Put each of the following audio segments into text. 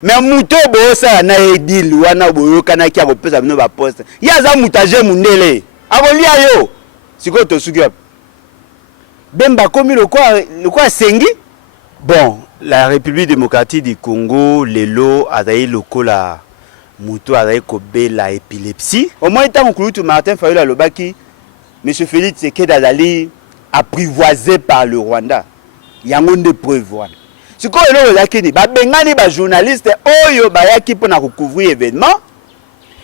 Mais muto bosa na edil wana boyo kana kia kopesa bino ba poste. Ya za mutaje mundele. Abolia yo. Siko to suki. Bemba komi le quoi sengi. Bon, la République démocratique du Congo, lelo azaï lokola muto azaï kobe la épilepsie. Au moins tant que Martin Fayulu Lobaki, monsieur Félix Tshisekedi azali apprivoisé par le Rwanda. Yango de preuve wana. Si ko elo lakini ba bengani ba journaliste oyo ba yaki pona couvrir événement,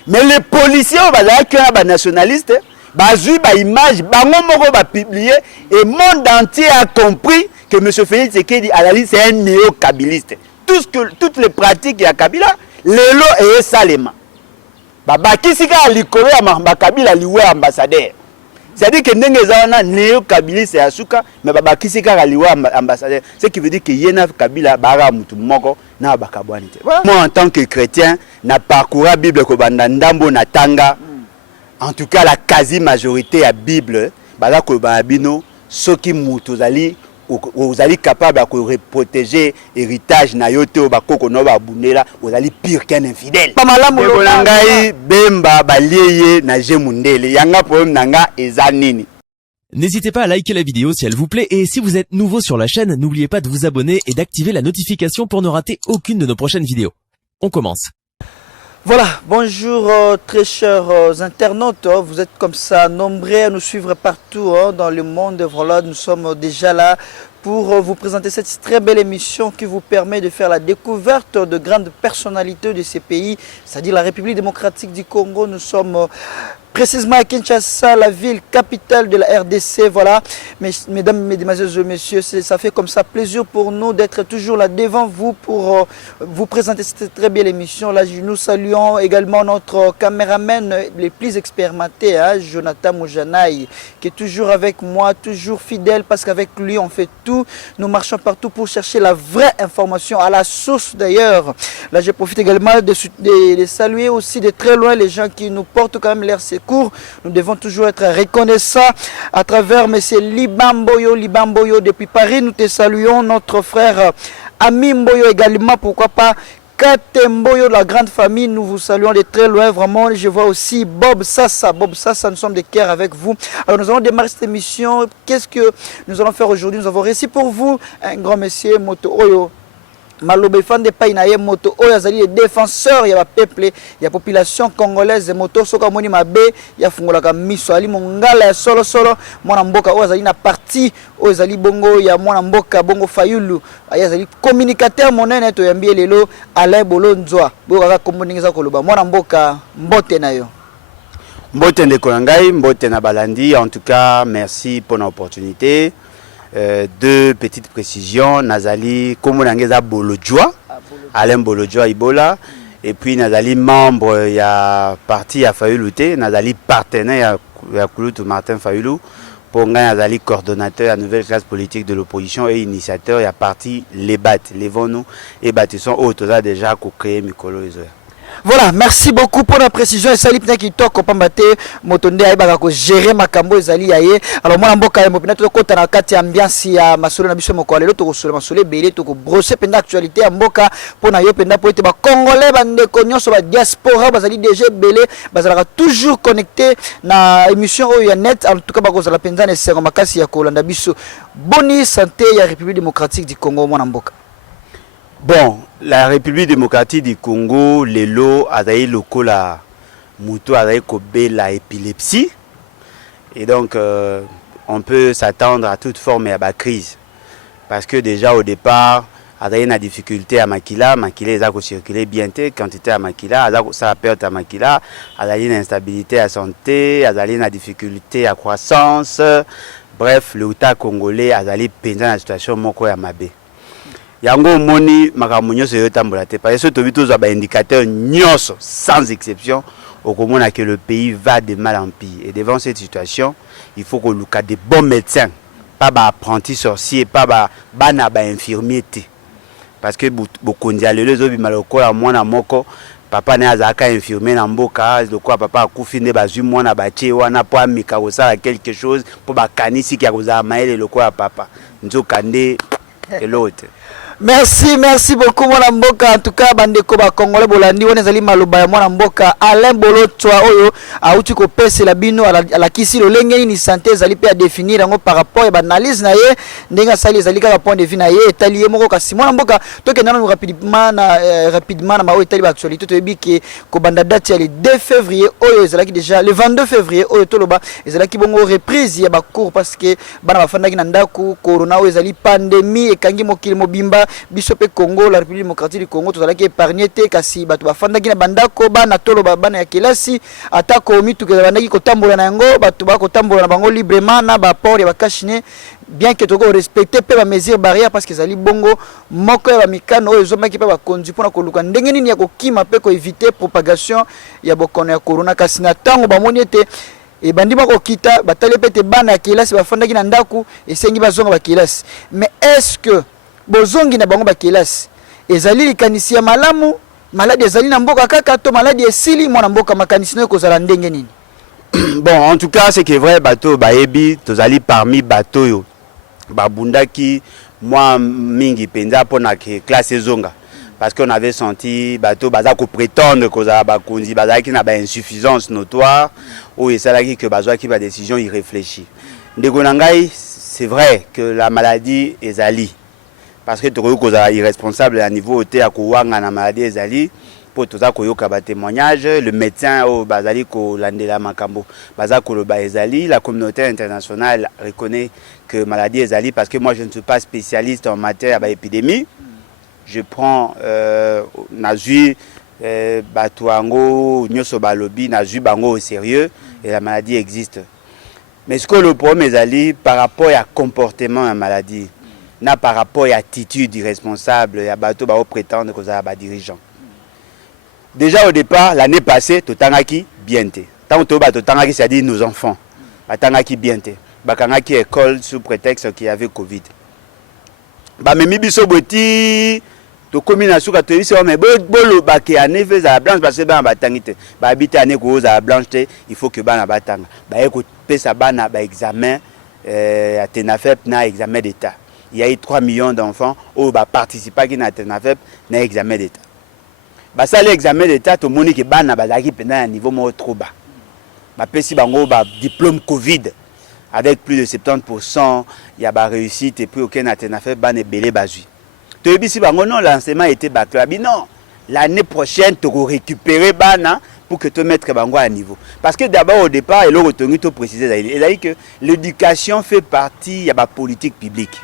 mais les policiers ba yaki ba nationaliste ba zui ba image bango moko ba publier et monde entier a compris que monsieur Félix Tshisekedi Alali c'est un néo-kabiliste. Toutes les pratiques ya Kabila lelo et salema. Ba bakisika likolo ya ba Kabila liwe ambassadeur. C'est-à-dire que Nengezana néo-kabiliste ya suka mais ba bakisika liwe ambassadeur. Ce qui veut dire que yena Kabila bara mutu moko na bakabwani te. Moi en tant que chrétien na parcouru la Bible ko banda ndambo na tanga. En tout cas la quasi-majorité la Bible bala ko babino soki mutu zali vous allez capable de protéger l'héritage na yote au bakoko no ba bundela vous allez pire qu'un infidèle pamalamu ngai bemba balieye na jemundele yanga problème nanga ezanini. N'hésitez pas à liker la vidéo si elle vous plaît et si vous êtes nouveau sur la chaîne, n'oubliez pas de vous abonner et d'activer la notification pour ne rater aucune de nos prochaines vidéos. On commence. Voilà, bonjour très chers internautes, vous êtes comme ça nombreux à nous suivre partout dans le monde. Voilà, nous sommes déjà là pour vous présenter cette très belle émission qui vous permet de faire la découverte de grandes personnalités de ces pays, c'est-à-dire la République démocratique du Congo. Nous sommes précisément à Kinshasa, la ville capitale de la RDC. Voilà, mesdames, mesdemoiselles et messieurs, ça fait comme ça plaisir pour nous d'être toujours là devant vous pour vous présenter cette très belle émission. Là, nous saluons également notre caméraman les plus expérimentés, Jonathan Moujanaï, qui est toujours avec moi, toujours fidèle, parce qu'avec lui, on fait tout. Nous marchons partout pour chercher la vraie information, à la source d'ailleurs. Là, je profite également de saluer aussi de très loin les gens qui nous portent quand même l'air secours. Nous devons toujours être reconnaissants à travers M. Libamboyo depuis Paris. Nous te saluons, notre frère Ami Mboyo également, pourquoi pas Katemboyo de la grande famille, nous vous saluons de très loin, vraiment. Je vois aussi Bob Sassa, nous sommes de cœur avec vous. Alors nous allons démarrer cette émission. Qu'est-ce que nous allons faire aujourd'hui? Nous avons réussi pour vous un grand monsieur Moto Oyo Malobe fan de Painaye Moto Oyo azali les défenseurs ya peuple ya population congolaise moto soka moni mabe ya fungolaka miso ali mongala ya solo mwana mboka oyo azali na parti oyo azali bongo ya mwana mboka bongo Fayulu azali communicateur monene to yambie lelo Alain Bolonzwa boka komboningeza koloba mwana mboka mbote na yo. Mbote ndeko ngai mbote na balandi. En tout cas merci pour l'opportunité. Deux petites précisions. Nazali Komonangeza Bolodjoa, Alain Bolodjoa Ibola, et puis Nazali membre il y a parti à Fayulu Té, Nazali partenaire à Kouloutou Martin Fayulu, pour Nazali coordonnateur à nouvelle classe politique de l'opposition et initiateur il y a parti les BAT, les Vonou et bâtissons autour déjà qu'on crée Mikolo Isoya. Voilà, merci beaucoup pour la précision. Et salut qui toko pambate motonde aibaka ko gérer makambo ezali yaye. Alors moi mboka mopina to kota na kati ambiance ya masolo na biso moko lelo to kosola masolo belé to ko brosser penda actualité ya mboka pona yo penda po ete ba congolais bande konyoso ba diaspora bazali déjà belé bazalaka toujours connecté na émission oyo ya net. En tout cas ba kozala penza na sengo makasi ya kolanda biso. Bonne santé ya République démocratique du Congo mona mboka. Bon, la République démocratique du Congo, lelo azaï lokola muto azaï kobe la épilepsie. Et donc, on peut s'attendre à toute forme de crise. Parce que déjà au départ, azaï une difficulté à Makila. Makila, ils ont circulé bien quantité à Makila. Ça a perdu à Makila. Azaï une instabilité à santé. Azaï une difficulté à croissance. Bref, le État congolais azaï pendant la situation moko ya mabe. Yango moni makamunyo se yotambola te parce que tobito za ba indicateur nyonso sans exception au komona que le pays va de mal en pire et devant cette situation il faut que luka de bons médecins pas ba apprenti sorcier pas ba bana ba infirmier parce que bokondia lelo zo bima lokola mwana moko papa na azaka infirmier na mboka lokola papa akufi nde bazwi mwana batie wana po amika kosala quelque chose po bakanisi ki akozala maele lokola papa nzoka nde et l'autre. Merci beaucoup mon mboka. En tout cas bandeko ba congolais bolandi on ezali maloba ya mwana mboka Alain Bolotwa oyo auti ko pese la bino ala kisi lo lengeni ni santé ezali pe à définir yango par rapport à analyse na ye ndenga sali ezali ka point de vue na ye etali moko kasi mwana mboka toke nana rapidement na ma etali ba actualité to yebiki ko banda date ya le 2 février oyo ezalaki déjà le 22 février oyo toloba ezalaki bongo reprise ya ba cours parce que bana bafandaki na ndaku corona oyo ezali pandémie ekangi mokili mobimba biso pe Congo la République démocratique du Congo tozalaki épargné te kasi bato bafandaki na bandako bana toloba bana ya kelasi atako mitu ke bandaki kotambola na yango bato ba kotambola na bango librement na ba port ya bakashine bien que toko respecter pe ba mesures barrières parce que ezali bongo moko ya ba mikano oyo ezomaki pe ba conduit pona koluka ndenge nini ya kokima pe ko éviter propagation ya bokono ya corona kasi na tango ba moni ete et bandi ba kokita batali pe te bana ya kelasi bafandaki na ndaku esengi bazonga ba kelasi mais est-ce que bozongi na bango ba kelasi ezali likanisi ya malamu maladi ezali na mboka kaka to maladi esili mwana mboka makanisi no kozala ndenge nini? Bon, en tout cas, c'est que vrai bateau baebi tozali parmi bateau yo babundaki moi mingi penza pona que classe zonga parce qu'on avait senti bateau baza ko prétendre kozala bakonzi bazaki na ba insuffisance notoire ou esalaki que bazwa ki ba décision irréfléchie. Ndeko na ngai, c'est vrai que la maladie ezali parce que toko kozala irresponsable à niveau oté ya kowanga na maladie ezali pour toza koyoka ba témoignage le médecin au bazali ko landela makambo baza ko lo ba ezali la communauté internationale reconnaît que maladie ezali parce que moi je ne suis pas spécialiste en matière ba épidémie. Je prends nazui batuango nyoso balobi nazui bango au sérieux et la maladie existe. Mais ce que le problème ezali par rapport à comportement à maladie na par rapport à attitude irresponsable ya bato ba prétendre que ça ba dirigeant. Déjà au départ l'année passée totangaki bien té. Tant to ba totangaki c'est-à-dire nos enfants. Batangaki bien té. Bakangaki école sous prétexte qu'il y avait Covid. Ba memi biso boti to combination ka to biso mais bolo ba ke année fait za blanche parce que ba batangite. Ba habiter année ko za blanche té, il faut que bana batanga. Ba eko pesa bana ba examen à TENAFEP na examen d'état. Il y a eu 3 millions d'enfants qui ont participé à TENAFEP dans l'examen d'État. Bah ça l'examen d'État, tout le monde qui est bas à un niveau trop bas. Bah si bango bah diplôme Covid avec plus de 70%, il y a ba réussite et puis aucun TENAFEP ban est belé bazui. Tu dis si bango non l'enseignement était bâclé. Non, l'année prochaine tu vas récupérer bana pour que tu mettes bango à niveau. Parce que d'abord au départ, il a retenu tout préciser c'est-à-dire que l'éducation fait partie de la politique publique.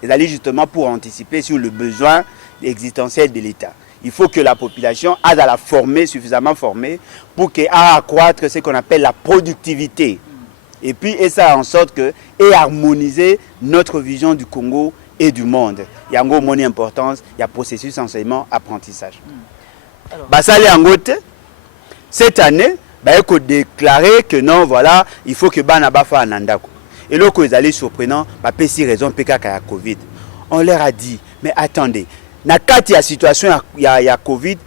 Ils allaient justement pour anticiper sur le besoin existentiel de l'État. Il faut que la population ait à la former, suffisamment formée, pour qu'elle accroître ce qu'on appelle la productivité. Et puis, et ça en sorte que, et harmoniser notre vision du Congo et du monde. Il y a une grande importance, il y a processus enseignement-apprentissage. Bah, ça allait en goutte. Cette année, bah, il faut déclarer que non, voilà, il faut que Banaba fasse un andako. Et là, ils allaient surprenant, bah, si raison PK a Covid. On leur a dit, mais attendez, dans la situation il y a Covid,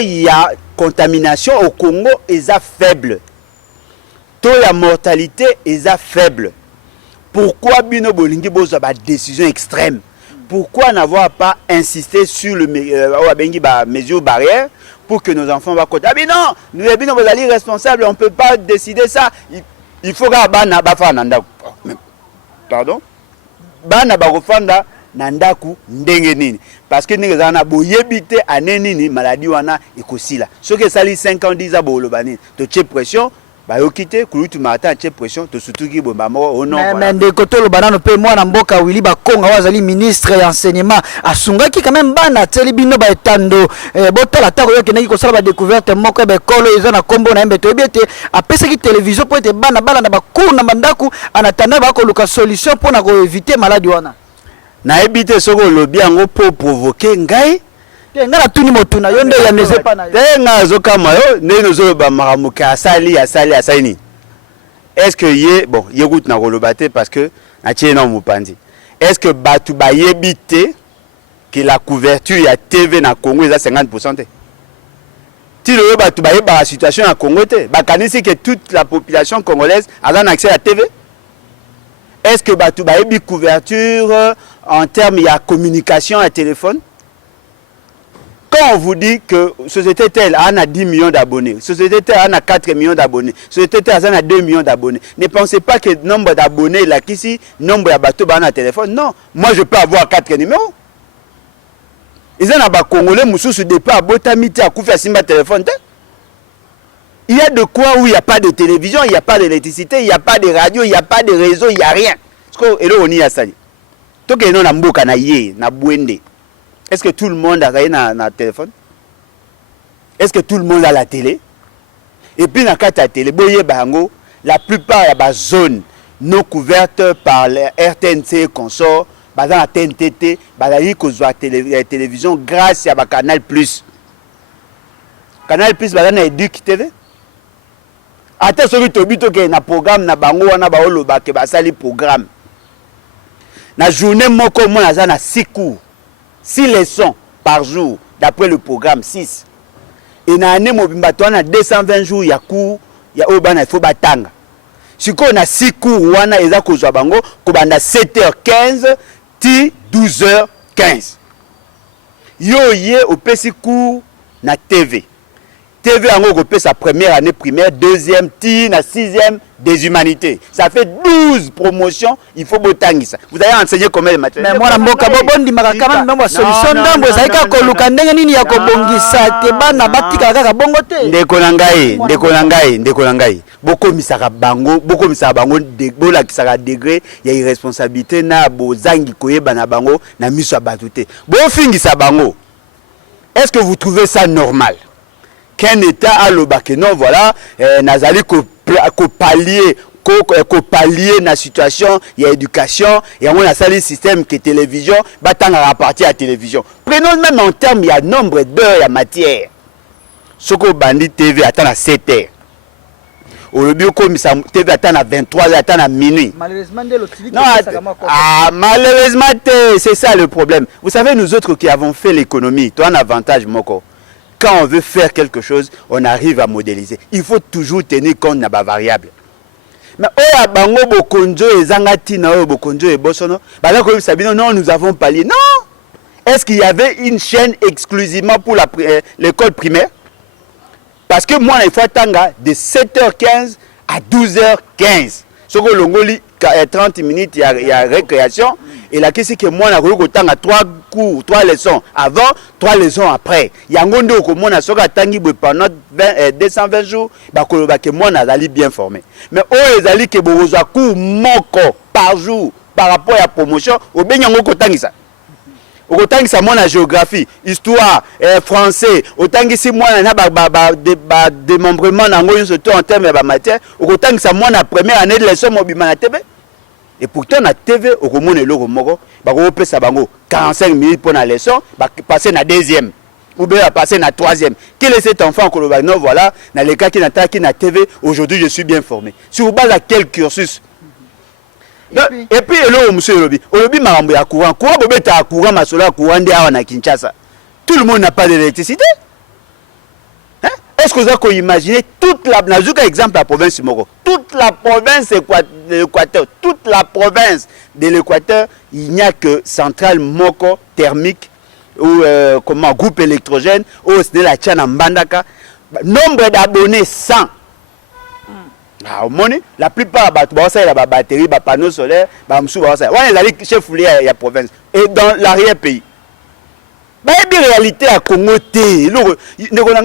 il y a contamination au Congo est faible. La mortalité est faible. Pourquoi Bino Bolingi Bozo a décision extrême? Pourquoi n'avoir pas insisté sur le mesures barrières pour que nos enfants vont côté? Ah mais non, nous Bino Bozali responsables, on ne peut pas décider ça. Il faut que bana bafa nanda. Pardon? Bana barofanda nandaku ndenge nini parce que nous avons boyebité année nini maladie wana ekosila. Ce que ça li 5 ans 10 ans bolobani. To tche pression ba yo quitter kulutu matin tche pression to sutuki bomba mo au non. Mais de koto lo banano pe mwana mboka Willy Bakonga wazali ministre ya enseignement asungaki quand même bana teli bino ba etando botala tako yo kenaki kosala ba découverte moko be kolo eza na kombo na mbete ebete apesa ki télévision po ete bana na ba cours na bandaku anatanda ba ko luka solution pour na ko éviter maladie wana. Na ebite soko lobi yango pour provoquer ngai ngana tuni motuna yo nde ya neze pa na yo nga zokama yo ndeno zo ba maramuka asali ni est-ce que ye bon ye route na kolobate parce que na tiena mupandi est-ce que batu ba yebite que la couverture ya TV na Congo est à 50%? Si le batu ba yeba la situation na Congo te ba kanisi que toute la population congolaise a un accès à TV. est-ce que bato bayebi couverture en termes de communication à téléphone? Quand on vous dit que société telle a 10 millions d'abonnés, société telle a 4 millions d'abonnés, société telle a 2 millions d'abonnés, ne pensez pas que le nombre d'abonnés là qu'ici, nombre de bateaux dans le téléphone. Non, moi je peux avoir 4 numéros. Ils ont un Congolais moussou se départ à Botamiti à Koufa Simba téléphone. Il y a de quoi où il n'y a pas de télévision, il n'y a pas d'électricité, il n'y a pas de radio, il n'y a pas de réseau, il n'y a rien. Et là on y a ça. Donc il y a un mboka na yé, na bwende. Est-ce que tout le monde a un téléphone? Est-ce que tout le monde a la télé? Et puis, dans la télé, la plupart de la zone non couverte par les RTNC consorts, dans la TNTT, la télévision grâce à Canal+. Canal+, c'est Éduc TV. Attention, il y a un programme, il y a un programme. La journée, il y a 6 cours. 6 leçons par jour, d'après le programme 6. Et dans l'année, il y a 220 jours, il y a cours, il y a Obana, il faut batanga. Si on a 6 cours, il y a 7h15, 12h15. Il y a aussi cours na TV. TV a sa première année primaire, deuxième, na 6e des humanités. Ça fait 12 promotions, il faut botangi ça. Vous avez enseigné combien de matières? Mais moi, je suis même solution d'ambo. Ça ka koluka ndenge nini ya kobongisa te bana batika kaka bongo te. Ndeko nangai. Boko misaka bango de bola kisaka degré ya irresponsabilité na bozangi koyeba na bango na miso ya batu te. Bo fingisa bango. Est-ce que vous trouvez ça normal? Qu'un État a le bac, non, voilà, nazali ko pallier la situation, il y a éducation, et on a ça le système qui est télévision, battant à partir à la télévision. Prenons même en termes, il y a nombre d'heures, il y a matière. Ce que bandit TV attend à 7 heures. Au début, comme ça, TV attend à 23 heures, attend à minuit. Malheureusement, malheureusement, c'est ça le problème. Vous savez, nous autres qui avons fait l'économie, tu as un avantage, Moko. Quand on veut faire quelque chose, on arrive à modéliser. Il faut toujours tenir compte de la variable. Mais non, nous avons parlé. Non! Est-ce qu'il y avait une chaîne exclusivement pour l'école primaire? Parce que moi, il faut attendre de 7h15 à 12h15. Ce que l'on dit, 30 minutes, il y a récréation. Et la question que moi, je suis à 3 cours, 3 leçons avant, 3 leçons après. Il y a un monde où moi, je suis pendant 220 jours, que moi, je suis bien formé. Mais eux, ils ont que vous avez cours par jour par rapport à la promotion, au bien ça. Autant que ça moi la géographie, histoire, français, autant que si moi na démembrement surtout en termes de matière, autant que ça moi la première année de leçon mobile na TV. Et pourtant na TV au komone loko moko, ba ko pesa bango 45 minutes pour la leçon, ba passer na deuxième ou bien passer na troisième. Quel est cet enfant que le non voilà, dans les cas qui n'attaquent na TV, aujourd'hui je suis bien formé. Sur base à quel cursus? Et puis là, monsieur Olobi marambo ya courant bobeta courant masola courant de awa na Kinshasa. Tout le monde n'a pas d'électricité. Hein? Est-ce que vous avez imaginé toute la nazuka exemple la province Moko, toute la province de l'Équateur, toute la province de l'Équateur, il n'y a que centrale Moko thermique ou comment groupe électrogène ou c'est la Tchana Mbandaka. Nombre d'abonnés 100. La plupart de la batterie, les panneaux solaires, les chefs de la province. Et dans l'arrière-pays. La réalité à Congo, il y a une école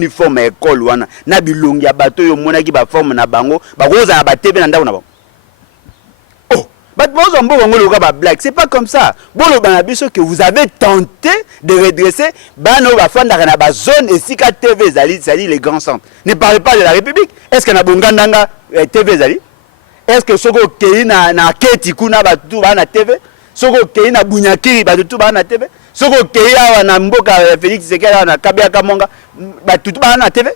qui forme école. Il y a une bateau qui forme na bango. C'est pas comme ça. Que vous avez tenté de redresser la zone et si TV c'est-à-dire les grands centres. Ne parlez pas de la République. Est-ce qu'il y a Bongandanga TV Zali? Est-ce que Soko Kei na Keti Kuna batu na TV? Soko Kei na Bunyakiri batu na TV? Soko Kei na Mboka Félix Sekela na Kabia Kamonga batu na TV?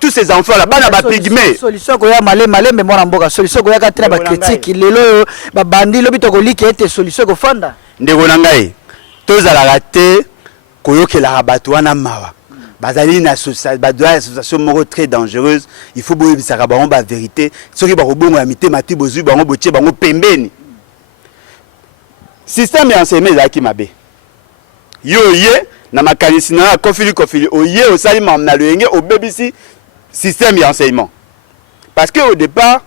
Tous ces enfants-là, ils sont pygmées. Solution que ya malé mais moi mboka solution que ya ka tra ba critique lelo ba bandi lobi to ko liki ete solution ko fanda. Ndeko na ngai. Tozala raté koyokela batu wana mawa. bazali na association moko très dangereuse. Il faut boyebisaka bango ba vérité. Soki bakobongo ya mitema ti bozwi bango botie bango pembeni. Système ya enseignement ezalaki mabe. Yo ye na makanisi na kofili oye osali mamna loyenge obebisi système ya enseignement. Parce que au départ,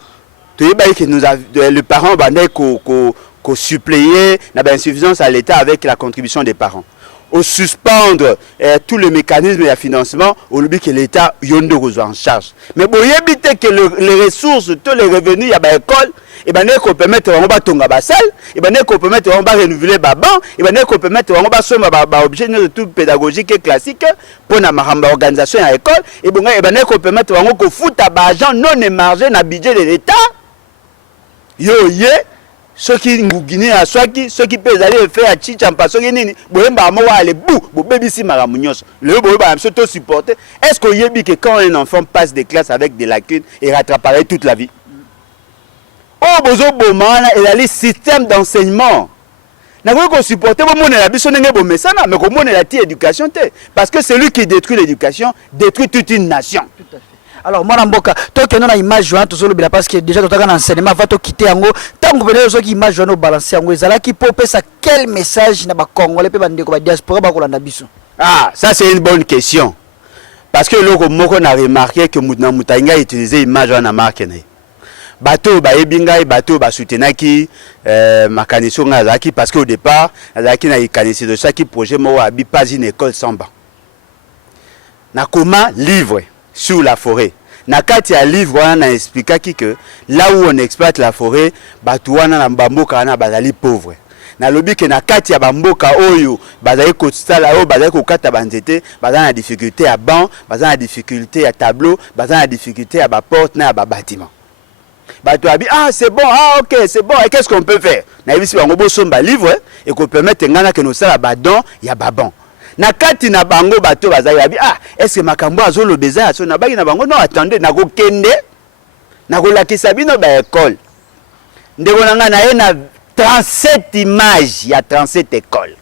le parent bandait qu'on suppléer l'insuffisance à l'État avec la contribution des parents. Au suspendre tout le mécanisme de financement, au lieu que l'État yondo en charge. Mais bon, il y a que les ressources, tous les revenus, il y a une école, et ben qu'on peut mettre en bas tonga basal, et ben qu'on peut mettre en bas renouveler baban, et ben qu'on peut mettre en bas somme objet de tout pédagogique et classique pour la organisation à l'école, et ben qu'on peut mettre en bas fout à l'argent non émargé dans le budget de l'État. Yo ye ceux qui ngugini à ceux qui peuvent aller faire à chicha en passant nini boyemba mo wa le bou bo bebisi maramunyos le boyemba surtout supporter. Est-ce que yebi que quand un enfant passe des classes avec des lacunes et rattraperait toute la vie? Oh bozo bomana et ali système d'enseignement na ko supporter bo mona la biso ndenge bo mesana mais ko mona la ti éducation te parce que celui qui détruit l'éducation détruit toute une nation. Tout à fait. Alors moi Mboka toi qui na image joint tout solo parce que déjà toi dans enseignement va to quitter yango tango venir ceux qui image joint no balancer yango ezala qui popé ça quel message na ba congolais pe bande ko ba diaspora ba ko landa biso. Ah ça c'est une bonne question parce que loko moko na remarqué que mutna mutainga utiliser image na marque na bateau ba ebinga bateau ba soutenaki makaniso ngazaki parce que au départ azaki na ikanisi de chaque projet mo abi pas une école sans banc na comment livre sur la forêt. Nakati ya livre wana expliquer que là où on exploite la forêt, batuana na mbamboka na bazali pauvre. Na lobi que nakati ya bamboka oyo bazali ko sala oyo bazali ko kata banzete, bazali na difficulté à banc, bazali na difficulté à tableau, bazali na difficulté à ba porte na ba bâtiment. Bato abi ah c'est bon, ah OK, c'est bon, et qu'est-ce qu'on peut faire? Na bisi bango bo somba livre et qu'on permettre ngana que nous sala ba don ya ba banc. Na kati na bango bato bazali ah est-ce que makambo azolo beza so na baki na bango non attendez na ko kende na ko lakisa bino ba école ndeko nanga na ye na 37 images ya 37 écoles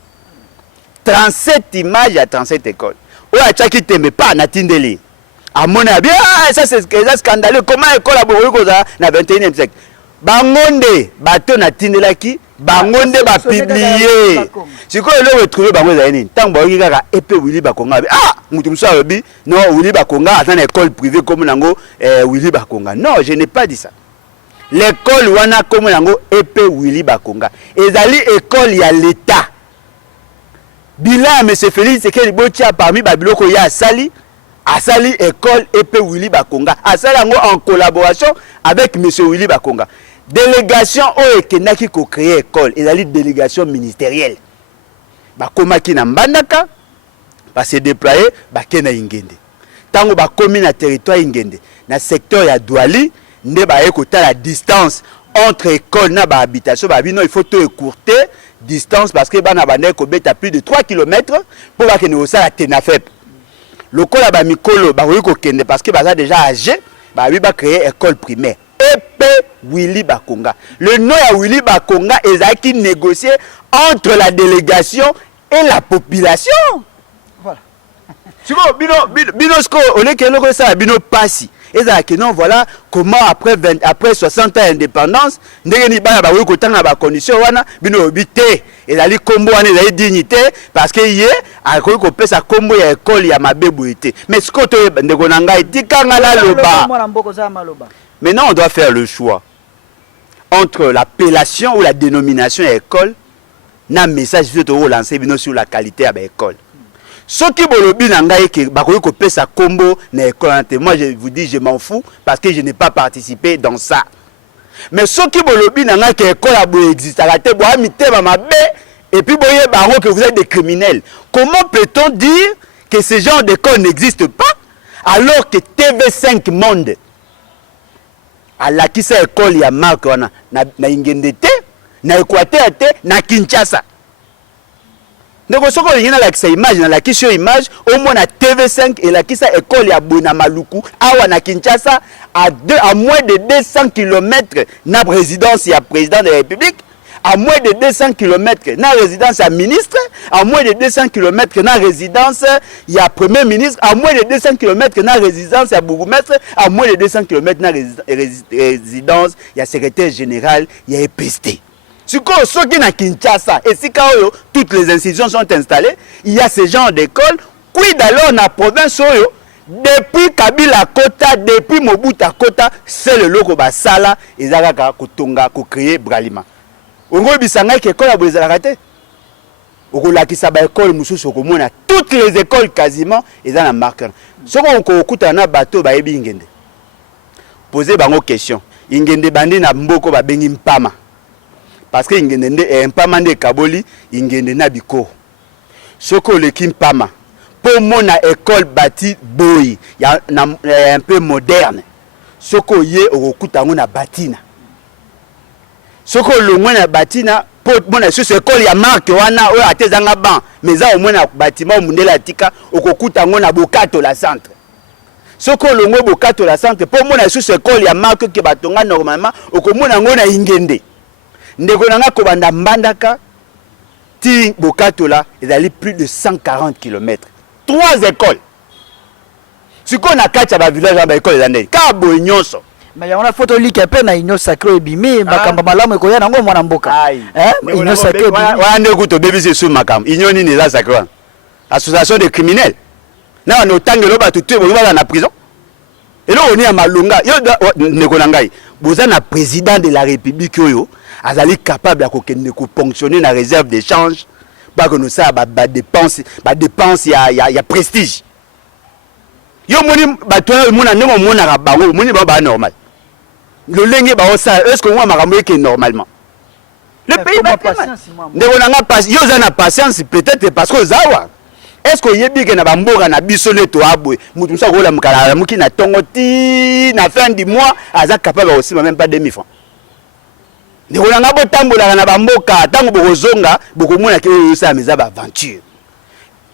37 images ya 37 écoles oya chaki tembe pa na tindeli amona bien ah ça c'est scandaleux comment école a boyo koza na 21e siècle bangonde bato na tindelaki bangonde ba publier siko le retrouver bango za nini tant ba kaka epé Willy Bakonga ah mutu musa lobi non Willy Bakonga attend école privée comme nango Willy Bakonga non je n'ai pas dit ça l'école wana comme nango epé Willy Bakonga ezali école ya l'état bilan monsieur Félix Sekeli Botia parmi babiloko ya asali école epé Willy Bakonga asali yango en collaboration avec monsieur Willy Bakonga. Délégation oyo kenaki ko créer école ezali délégation ministérielle bakomaki na mbandaka ba se déployer bakena ingende tango bakomi na territoire ingende na secteur ya Douali nde ba ekota la distance entre école na ba habitation ba bino il faut tout écourter distance parce que bana bande ko beta plus de 3 km pour ba kene osala tenafep lokola ba mikolo ba ko kende parce que baza déjà âgé ba bi ba créer école primaire epé Willy Bakonga. Le nom à Willy Bakonga est qui négocié entre la délégation et la population. Voilà. Tu vois, binosko, on est que ça bino passi. Et ça que non voilà comment après 60 ans d'indépendance, ndenge ba ba ko tanga ba condition wana bino obité et la combo wana la dignité parce que yé a ko pesa combo ya école ya mabeboité. Mais ce que to ndeko nanga itikanga la loba. Maintenant, on doit faire le choix entre l'appellation ou la dénomination école, na message vidéo lancé sur la qualité de l'école. Ce qui est sa combo na école, moi je vous dis je m'en fous parce que je n'ai pas participé dans ça. Mais ce qui est école existe, et puis que vous êtes des criminels. Comment peut-on dire que ce genre d'école n'existe pas alors que TV5 Monde à la qui sa école ya marque wana na ingende te na Équateur te na Kinshasa ndeko soko lingina la kisa image na la kisio image au moins na TV5 et la kisa école ya Bona Maluku awa na Kinshasa à moins de 200 km na résidence ya président de la République à moins de 200 km na résidence ya ministre, à moins de 200 km na résidence ya premier ministre, à moins de 200 km na résidence ya bourgmestre, à moins de 200 km na résidence ya secrétaire général ya EPST. Sikoyo soki na Kinshasa, esika oyo toutes les institutions sont installées, il y a ce genre d'école. Quid alors na province oyo, depuis Kabila Kota, depuis Mobutu Kota, c'est le loko basala ezalaka kotonga ko créer Bralima. Ongo bisanga ke école abozala te. Okolakisa ba école mususu okomona toutes les écoles quasiment eza na marque. Soko okokuta na bateau ba yebi ngende. Poser bango question. Ingende bandi na mboko ba bengi mpama. Parce que ingende nde mpama nde kaboli ingende na biko. Soko le kimpama. Pour mon école bâtie boy, il y a un peu moderne. Ce qu'on y est au coup na batina. Ce qu'on le moins batina pour mon école il y a marque wana o atezanga ban mais ça au moins na bâtiment au mundela tika au coup na bokato la centre. Ce qu'on le moins bokato la centre pour mon école il y a marque que batonga normalement au komona ngona ingende. Ndeko nanga ko banda mbandaka ti bokato là ils allaient plus de 140 km. 3 écoles. Si on a 4 village à l'école l'année, car boignoso. Mais il y a une photo qui est na Union Sacré bimé, makamba malamu ko yana ngo mwana mboka. Union Sacré. Wa ndekuto bébé c'est sur makamba. Union ni za sacré. Association de criminels. Na on otangelo ba tutu bo ba na prison. Et là on est à Malunga. Yo ndeko ngai. Boza na président de la République oyo, azali capable de ponctionner na réserve d'échange. Pas que nous ça ba dépense il y a prestige. Yo moni ba toi mona ndemo mona ka bango moni ba normal. Le lenge ba ça est-ce que moi makambo est normalement. Le pays ba patience. Ndeko nanga patience, yo za na patience peut-être parce que zawa. Est-ce que yebi ke na bamboka na biso neto abwe mutu msa ko la mukala muki na tongoti na fin du mois aza capable aussi même pas 2000 francs. Ndeko nanga botambola na bamboka tango bokozonga bokomona ke oyo sa meza ba aventure.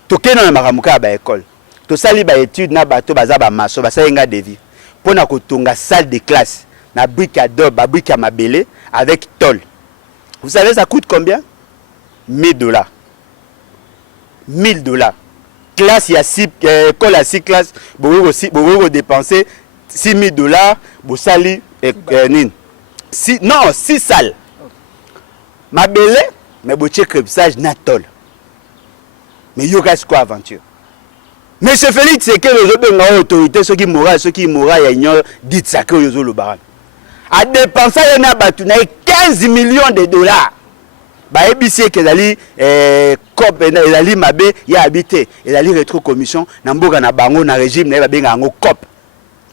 Tokena na makamuka ba école. To sali ba étude na bato baza ba maso ba sayenga devi. Pona kotonga salle de classe na brique à dos, ba brique à mabele avec tôle. Vous savez ça coûte combien? $1000. $1000. Classe il y a 6 école à 6 classes, vous dépenser $6000 pour sali nini. 6 salles. Ma belle, mais boche crepsage na tol. Mais yoga quoi aventure. Monsieur Félix, c'est que les autorités, ceux qui mourent, il y a dit ça que les autres baran. A dépenser na batuna 15 millions de dollars. Ba ebisi que dali cop dali mabe ya habité, et dali rétro commission na mboka na bango na régime na ba benga ngo cop.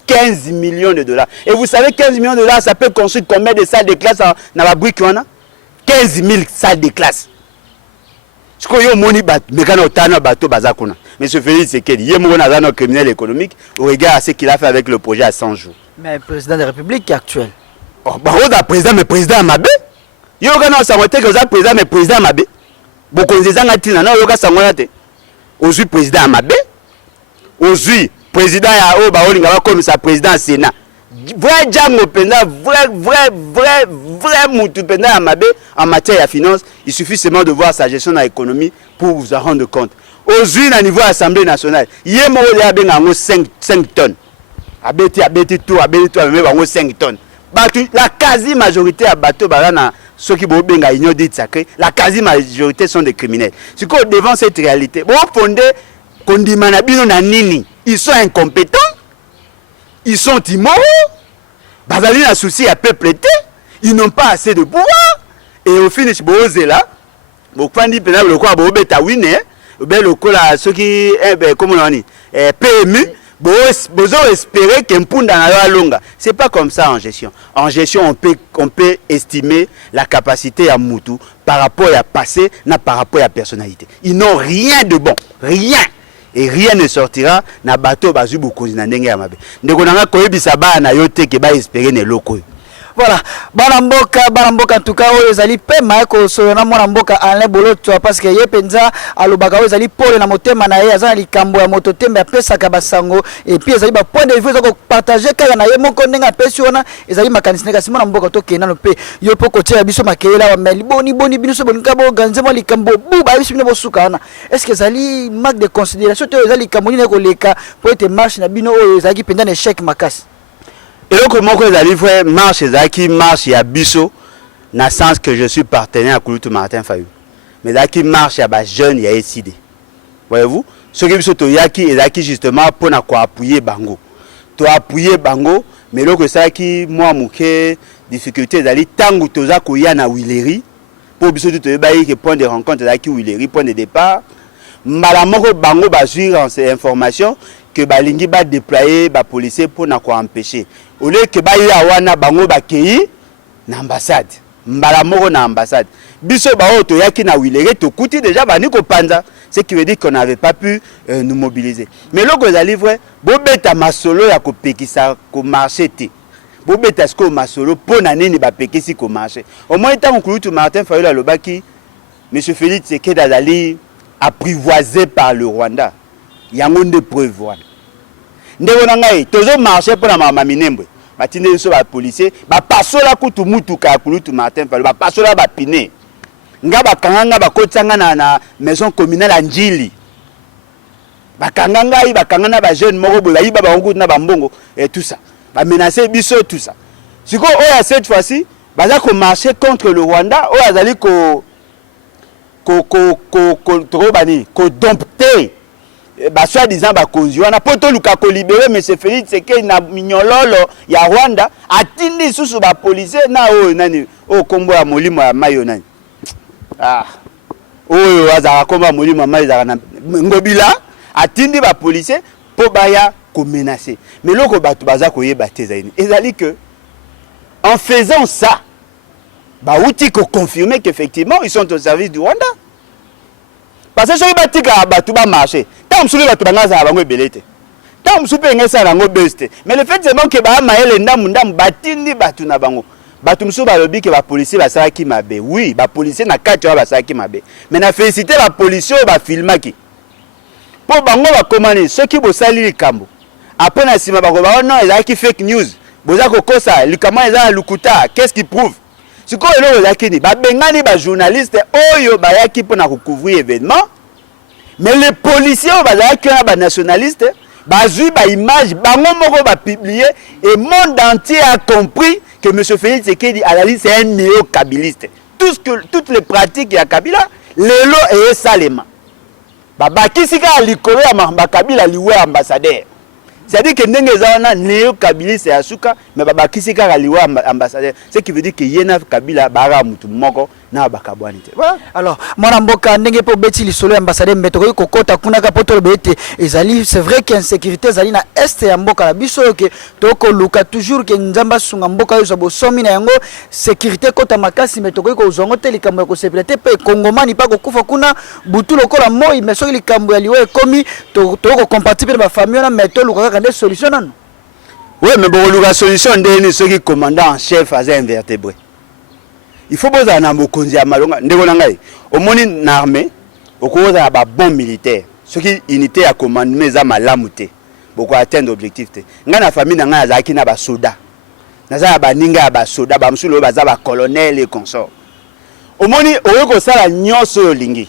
15 millions de dollars. Et vous savez, 15 millions de dollars, ça peut construire combien de salles de classe dans la brique? 15 000 salles de classe. Ce que vous avez dit, Monsieur Félix Sekedi, il y a un criminel économique au regard à ce qu'il a fait avec le projet à 100 jours. Mais le président de la République actuel. Oh, bah, le président, mais président Mabé. Il y a un président, mais président Mabé. Beaucoup de gens ont dit, non, il y a un président Mabé. Aujourd'hui, président ya ba olinga comme sa président Sénat. Vrai jango penda, vrai mutu penda Mabé en matière de finance, il suffit seulement de voir sa gestion de l'économie pour vous en rendre compte. Aujourd'hui, à niveau Assemblée nationale, il y a 5 tonnes. Abeti tout, mais 5 tonnes. La quasi majorité à bateau barana ceux qui benga union dit sacré, la quasi majorité sont des criminels. C'est que devant cette réalité, bon fondé kondimana bino na nini, ils sont incompétents, ils sont immoraux, bazali na souci à peupleté, ils n'ont pas assez de pouvoir, et au finish boze là, bokfandi pena le quoi bobeta wine, be le kola ceux qui comment on dit, PMU, bozo espérer qu'empunda na la longa. C'est pas comme ça en gestion. En gestion on peut estimer la capacité à mutu par rapport à passé, na par rapport à personnalité. Ils n'ont rien de bon, rien. Et rien ne sortira na bateau bazu bokonzi na ndenge ya mabe. Ndeko nanga koyebisa ba na yote ke ba espérer ne loko. Voilà, Banamboka en tout cas, ils allaient pema ko sona mwana mboka Alain Boloto parce que ye penza alobaka ils allaient pole na motema na ye azana likambo ya mototembe apesa ka basango et puis ils allaient ba point de vue ko partager kaka na ye moko ndenga pesi wana ils allaient makanisne ka simona mboka to kena no pe yo poko tia biso makela wa meli boni biso bonika bo ganzemo likambo bu ba biso bo sukana est-ce que ils allaient marque de considération to ils allaient likambo ni ko leka pour être marche na bino o ils allaient penza échec makasi. Et donc, moi, quand j'arrive, marche, Zaki marche, il y a Bisso, dans le sens que je suis partenaire à Kouloutou Martin Fayou. Mais Zaki marche, il y a des jeunes, il y a SID. Voyez-vous? Ce qui est Toyaki et Zaki, justement, pour appuyer Bango. Tu appuyer Bango, mais là, que ça qui, moi, mouké, difficulté, Zali, tango, toza, kouya na Willery, pour Bisso, tu te bailles, que point de rencontre, Zaki, Willery, point de départ. Malamoko Bango, va suivre ces informations. Que balingi ba déployer ba policier pour na ko empêcher au lieu que ba ya wana bango ba kei na ambassade mbala moko na ambassade biso ba oto yaki na Willery to kuti déjà ba ni ko panza ce qui veut dire qu'on n'avait pas pu nous mobiliser mais loko za livre bo beta masolo ya ko pekisa ko marché te bo beta sko masolo po na nini ba pekisi ko marché au moins tant Kouloutou Martin Fayulu lobaki monsieur Félix Tshisekedi azali apprivoisé par le Rwanda. Il y a une preuve. Ndeko na ngai tozo marcher pour la mama minembwe. Batinde so ba policier, ba pasola kutu mutu ka Kouloutou Martin Fayulu, ba pasola ba pine. Nga ba kanganga ba kotsanga na maison communale Njili. Ba kanganga ba kangana ba jeune moko bola iba ba ngutu na ba mbongo et tout ça. Ba menacer biso tout ça. Siko oya cette fois-ci, baza ko marcher contre le Rwanda, oya azali ko dompter ba soi-disant ba konzi wana poto luka ko libérer monsieur Félix Tshisekedi na minyololo ya Rwanda atindi susu ba policier na o nani o kombo ya molimo ya mayo nani oyo azaka kombo ya molimo ya mayo zaka na ngobila atindi ba policier po baya ko menacer mais loko batu baza ko yeba te zaini ezali que en faisant ça ba outi ko confirmer qu'effectivement ils sont au service du Rwanda. Parce que si batika batu ba marché, tant msuli batu bangaza bango ebelete. Tant msupe ngesa rango beste. Mais le fait c'est que ba maele ndamu batindi batu na bango. Batu msu ba lobi ke ba policier ba saki mabe. Oui, ba policier na kati ba saki mabe. Mais na féliciter ba policier ba filmaki. Po bango ba komane ceux qui bo sali likambo. Après na sima ba ko ba non, ils qui fake news. Boza ko kosa, likama eza lukuta, qu'est-ce qui prouve? Si quoi est là, ba bengani ba journaliste oyo ba yaki pour na couvrir événement, mais les policiers ba yaki ba nationaliste ba zui ba image bango moko ba publier et monde entier a compris que monsieur Félix Tshisekedi Alali c'est un néo-kabiliste. Toutes les pratiques ya Kabila lelo et salema. Ba kisika likolo ya ba Kabila liwe ambassadeur. C'est-à-dire que ndenge zawana néo-kabiliste ya suka mais baba kisika kaliwe ambassadeur. Ce qui veut dire que yena Kabila bara mutu moko na bakabwani te. Alors mwana mboka ndenge po beti lisolo ambassadeur mbetoko kokota kuna ka poto bete ezali c'est vrai que insécurité ezali na est ya mboka la biso que toko luka toujours que nzamba sunga mboka yo sabo somi na yango sécurité kota makasi metoko ko zongo te likambo ya ko sécurité pe kongomani pa ko kufa kuna butu lokola moi mais so likambo ya liwe komi toko compatible ba famille na meto luka ka des solutions non. Oui mais bon luka solution ndeni ceux qui commandant en chef à invertébré. Il faut poser un mokonzi à malonga ndeko na ngai omoni na armée okoza ba bon militaire ceux qui unité à commandement za malamu te boko atteindre objectif te nga na famille na ngai azaki na ba soda naza ba ninga ba soda ba msulo baza ba colonel et consort omoni oyoko sala nyonso lingi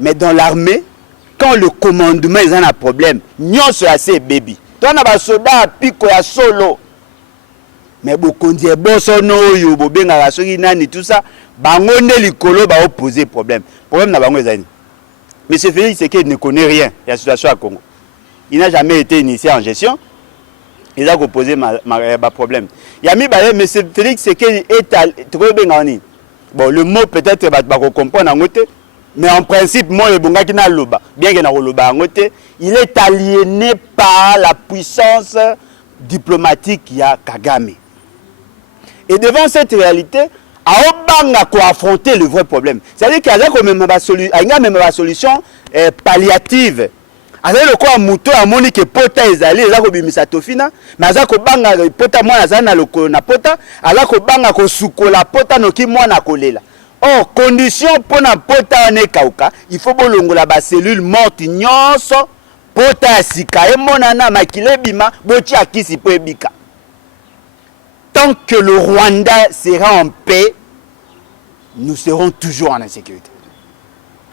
mais dans l'armée quand le commandement est un problème nyonso assez baby toi na ba soda piko ya solo. Mais bokondi boso no yo bobenga la soki nani tout ça bango ne likolo ba opposer problème na bango ezani monsieur Félix Tshisekedi ne connaît rien de la situation à Congo. Il n'a jamais été initié en gestion. Il a posé ma problème. Il y a mis monsieur Félix Tshisekedi est trop bien gagné. Bon le mot peut-être va comprendre en côté mais en principe moi le bonga qui na loba bien que na loba en côté il est aliéné par la puissance diplomatique qu'il y a Kagame. Et devant cette réalité, Aobanga ko affronter le vrai problème. C'est-à-dire qu'il y a même une solution palliative. azali lokola moto amoni ke pota ezali eza kobimisa tofina mais aza kobanga pota mwana azali na lokolo na pota aza kobanga kosukola pota noki mwana kolela. Or condition pona pota wana ekauka il faut bolongola ba cellule morte nyonso pota ya sika emonana makila ebima boti akisi po ebika. Tant que le Rwanda sera en paix, nous serons toujours en insécurité.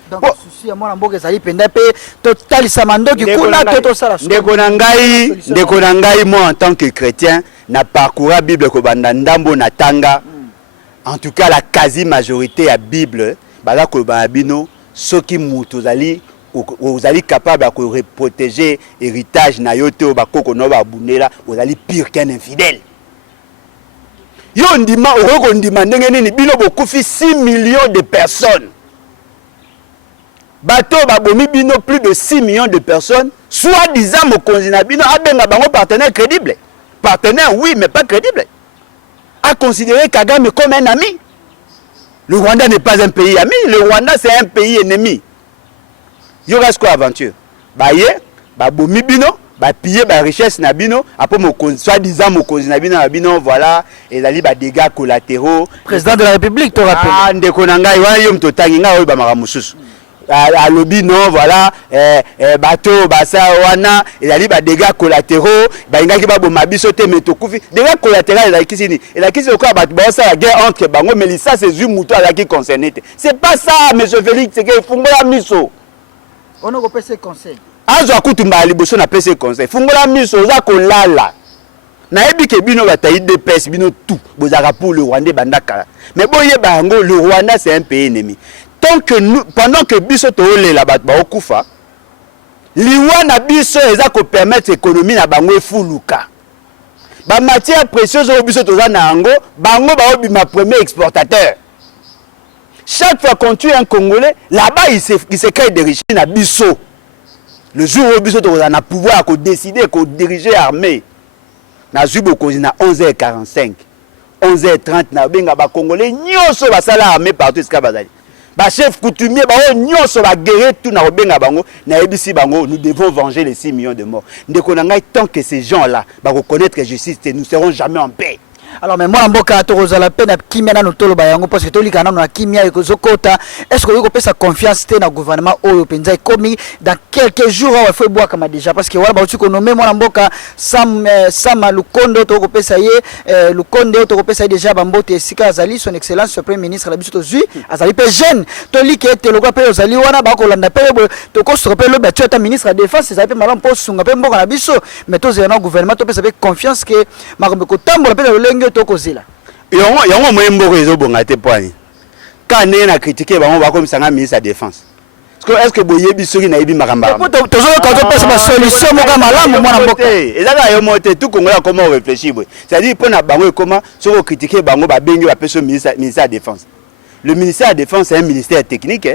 Donc souci à moi mboka ezali penda pe total samandoki kuna toto sala. Ndeko na ngai moi en tant que chrétien na parcouru Bible ko banda ndambo na tanga. En tout cas la quasi majorité ya Bible bala ko ba bino soki mutu ozali capable de protéger héritage na yote o bakoko no ba bunela ozali pire qu'un infidèle. Yo ndima oko ndima ndenge nini bino bokufi 6 millions de personnes. Bateau babomi bino plus de 6 millions de personnes, soit disant mokonzi na bino abenga bango partenaire crédible. Partenaire oui mais pas crédible. A considéré Kagame comme un ami. Le Rwanda n'est pas un pays ami, le Rwanda c'est un pays ennemi. Yo reste quoi aventure? Baye, babomi bino, ba piller ba richesse na bino, après mokonzi soit disant mokonzi na bino voilà, ezali ba dégâts collatéraux. Président de la République te rappelle. Ah ndeko na ngai wa yo mtotangi nga oyo ba makamususu. À lobby non voilà bateau basa wana ezali ba dégâts collatéraux ba ingaki ba boma biso te metokufi dégâts collatéraux ezali kisini ezali quoi ba ça la guerre entre bango mais ça c'est une muto qui concerné c'est pas ça monsieur Félix c'est que fungola miso on a PC conseil azo akutumba liboso na PC conseil fungola miso za kolala na yebi ke bino batayi de pes bino tout bozaka pour le Rwanda bandaka mais boye bango le Rwanda c'est un pays ennemi. Tant que nous, pendant que biso to lela bat ba okufa, liwa na biso eza ko permettre économie na bango efuluka. Ba matière précieuse au biso to za na ngo, bango ba obima premier exportateur. Chaque fois qu'on tue un Congolais, là-bas il se crée des richesses na biso. Le jour où biso to za na pouvoir ko décider ko diriger armée. Na zubo ko na 11h45. 11h30 na benga ba Congolais nyoso ba sala armée partout esika bazali. Ba chef coutumier ba nyonso ba guerre tout na obenga bango na ebisi bango nous devons venger les 6 millions de morts. Ndeko na ngai tant que ces gens là ba reconnaître que justice nous serons jamais en paix. Alors mais moi mboka to kozala pe na kimia na notolo ba yango parce que to lika na kimia ekozokota est-ce que vous pesa confiance te na gouvernement oyo penza ekomi dans quelques jours on faut boire comme déjà parce que voilà ba tu nommer moi mboka Sama Lukondo to kopesa ye Lukondo to kopesa déjà bambote esika azali son excellence le premier ministre la biso to zui azali pe jeune to lika te lokwa pe ozali wana ba ko landa pe to ko sorope lo ba tu ta ministre de la défense ezali pe malam po sunga pe mboka na biso mais to zena gouvernement to pesa pe confiance que makombe ko tambola pe le tokozela yango moyemboko ezobonga te poani ka ndenge na critiquer bango bakomisanga ministre de la défense est-ce que boyebi soki na yebi makamba tozoka pesa ba solution moka malamu mwana mboka ezaka yo mote tout kongola comment réfléchir boy c'est-à-dire pona bango comment soko critiquer bango ba bengi ba peso ministre de la défense. Le ministère de la défense c'est un ministère technique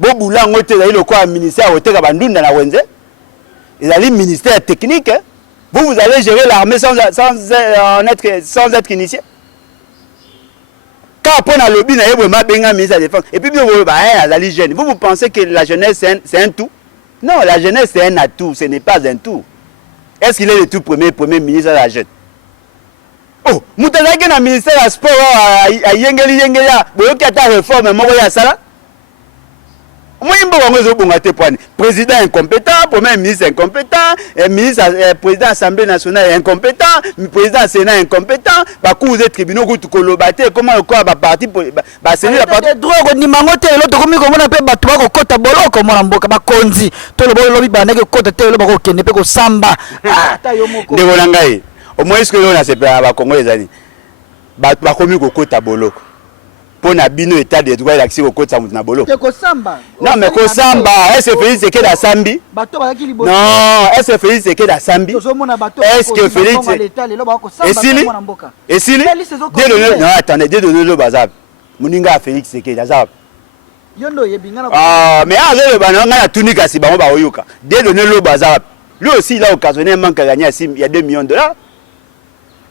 bo bulango te ezali lokwa ministère oteka bandunda na wenze ezali ministère technique Vous allez gérer l'armée sans être initié. Quand on a lobby, ministre de la Défense. Et puis, vous pensez que la jeunesse, c'est un tout? Non, la jeunesse, c'est un atout. Ce n'est pas un tout. Est-ce qu'il est le tout premier ministre de la jeune? Oh, vous avez un ministère de sport à Yengeli, vous avez une réforme, président incompétent, premier ministre incompétent, président de l'Assemblée nationale incompétent, président du Sénat incompétent, vous êtes tribunaux, vous êtes comment le parti c'est la partie drogue ni mangote l'autre comme on appelle batwa ko kota bolo comme on mboka ba konzi to le bolo bibana ke kota te le ba ko kende pe ko samba ata yo moko ndeko na ngai au moins ce que l'on a c'est pas ba Congo les amis ba komi ko kota bolo pour na bino état de droit l'accès au code na bolo. Non mais ko samba, est-ce que Félix Tshisekedi a sambi? Non, est-ce que Félix Tshisekedi a sambi? Est-ce que Félix et si non attendez, dès donner le bazar. Muninga Félix Tshisekedi azab. Ah mais le bananga na tunika si bango ba oyuka. Dès donner le bazar. Lui aussi il a occasionnellement gagné il y a 2 millions de dollars.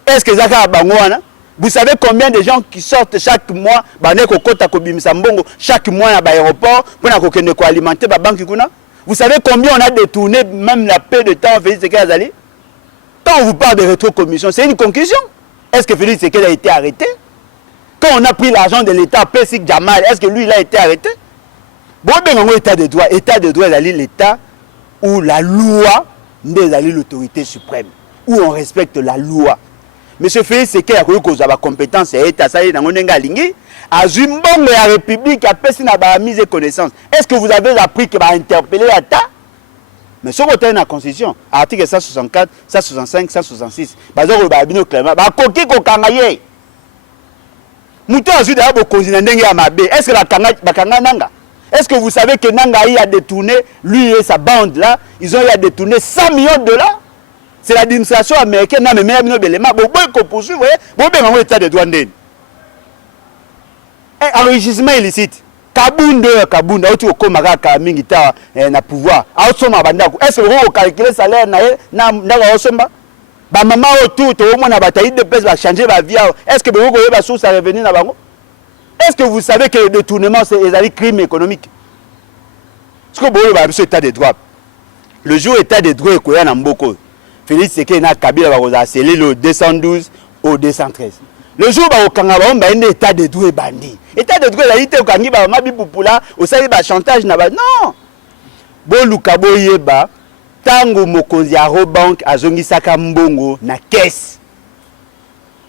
Est-ce que Zaka bango wana? Vous savez combien de gens qui sortent chaque mois, chaque mois à l'aéroport pour alimenter la banque? Vous savez combien on a détourné même la paix de temps Félix Tshisekedi Azali? Quand on vous parle de rétrocommission, c'est une conclusion. Est-ce que Félix Tshisekedi a été arrêté? Quand on a pris l'argent de l'État, Pesik Jamal, est-ce que lui, il a été arrêté? Bon, ben, on état de droit. État de droit, c'est l'État où la loi n'est l'autorité suprême, où on respecte la loi. Monsieur Félix Tshisekedi a cause de la compétence et l'État, ça y est, dans le Lingi, à Zumbongo et la République, à Pessi n'a pas mise de connaissance. Est-ce que vous avez appris qu'il va interpeller l'État? Mais sur côté de la Constitution, article 164, 165, 166, bazoro babino clairement, ba koki ko kangaye. Muto azu da bo konzina ndenge ya mabe. Est-ce que la kanga nanga? Est-ce que vous savez que Nangaï a détourné, lui et sa bande là, ils ont détourné 100 millions de $? C'est l'administration américaine, non mais même belema, bon qu'on poursuit, vous voyez, bon ben on état de droit ndeni. Enrichissement illicite. Kabunda, tu au komaka kamingi ta na pouvoir. Aosoma bandako. Est-ce que vous calculez salaire na osomba? Ba maman autour to mona bataille de pèse va changer ba vie. Est-ce que vous avez source à revenir na bango? Est-ce que vous savez que le détournement c'est un crime économique? Est-ce que vous avez état de droit? Le jour état de droit est koya na mboko. Félix Tshisekedi na Kabila va sceller le 212 au 213. Le jour où on a un état de droit bandit. État de droit, il y a un chantage. Non. Bon, Lukabo Yeba, Tango Mokonzi Arobank, Azongi Saka Mbongo, na caisse.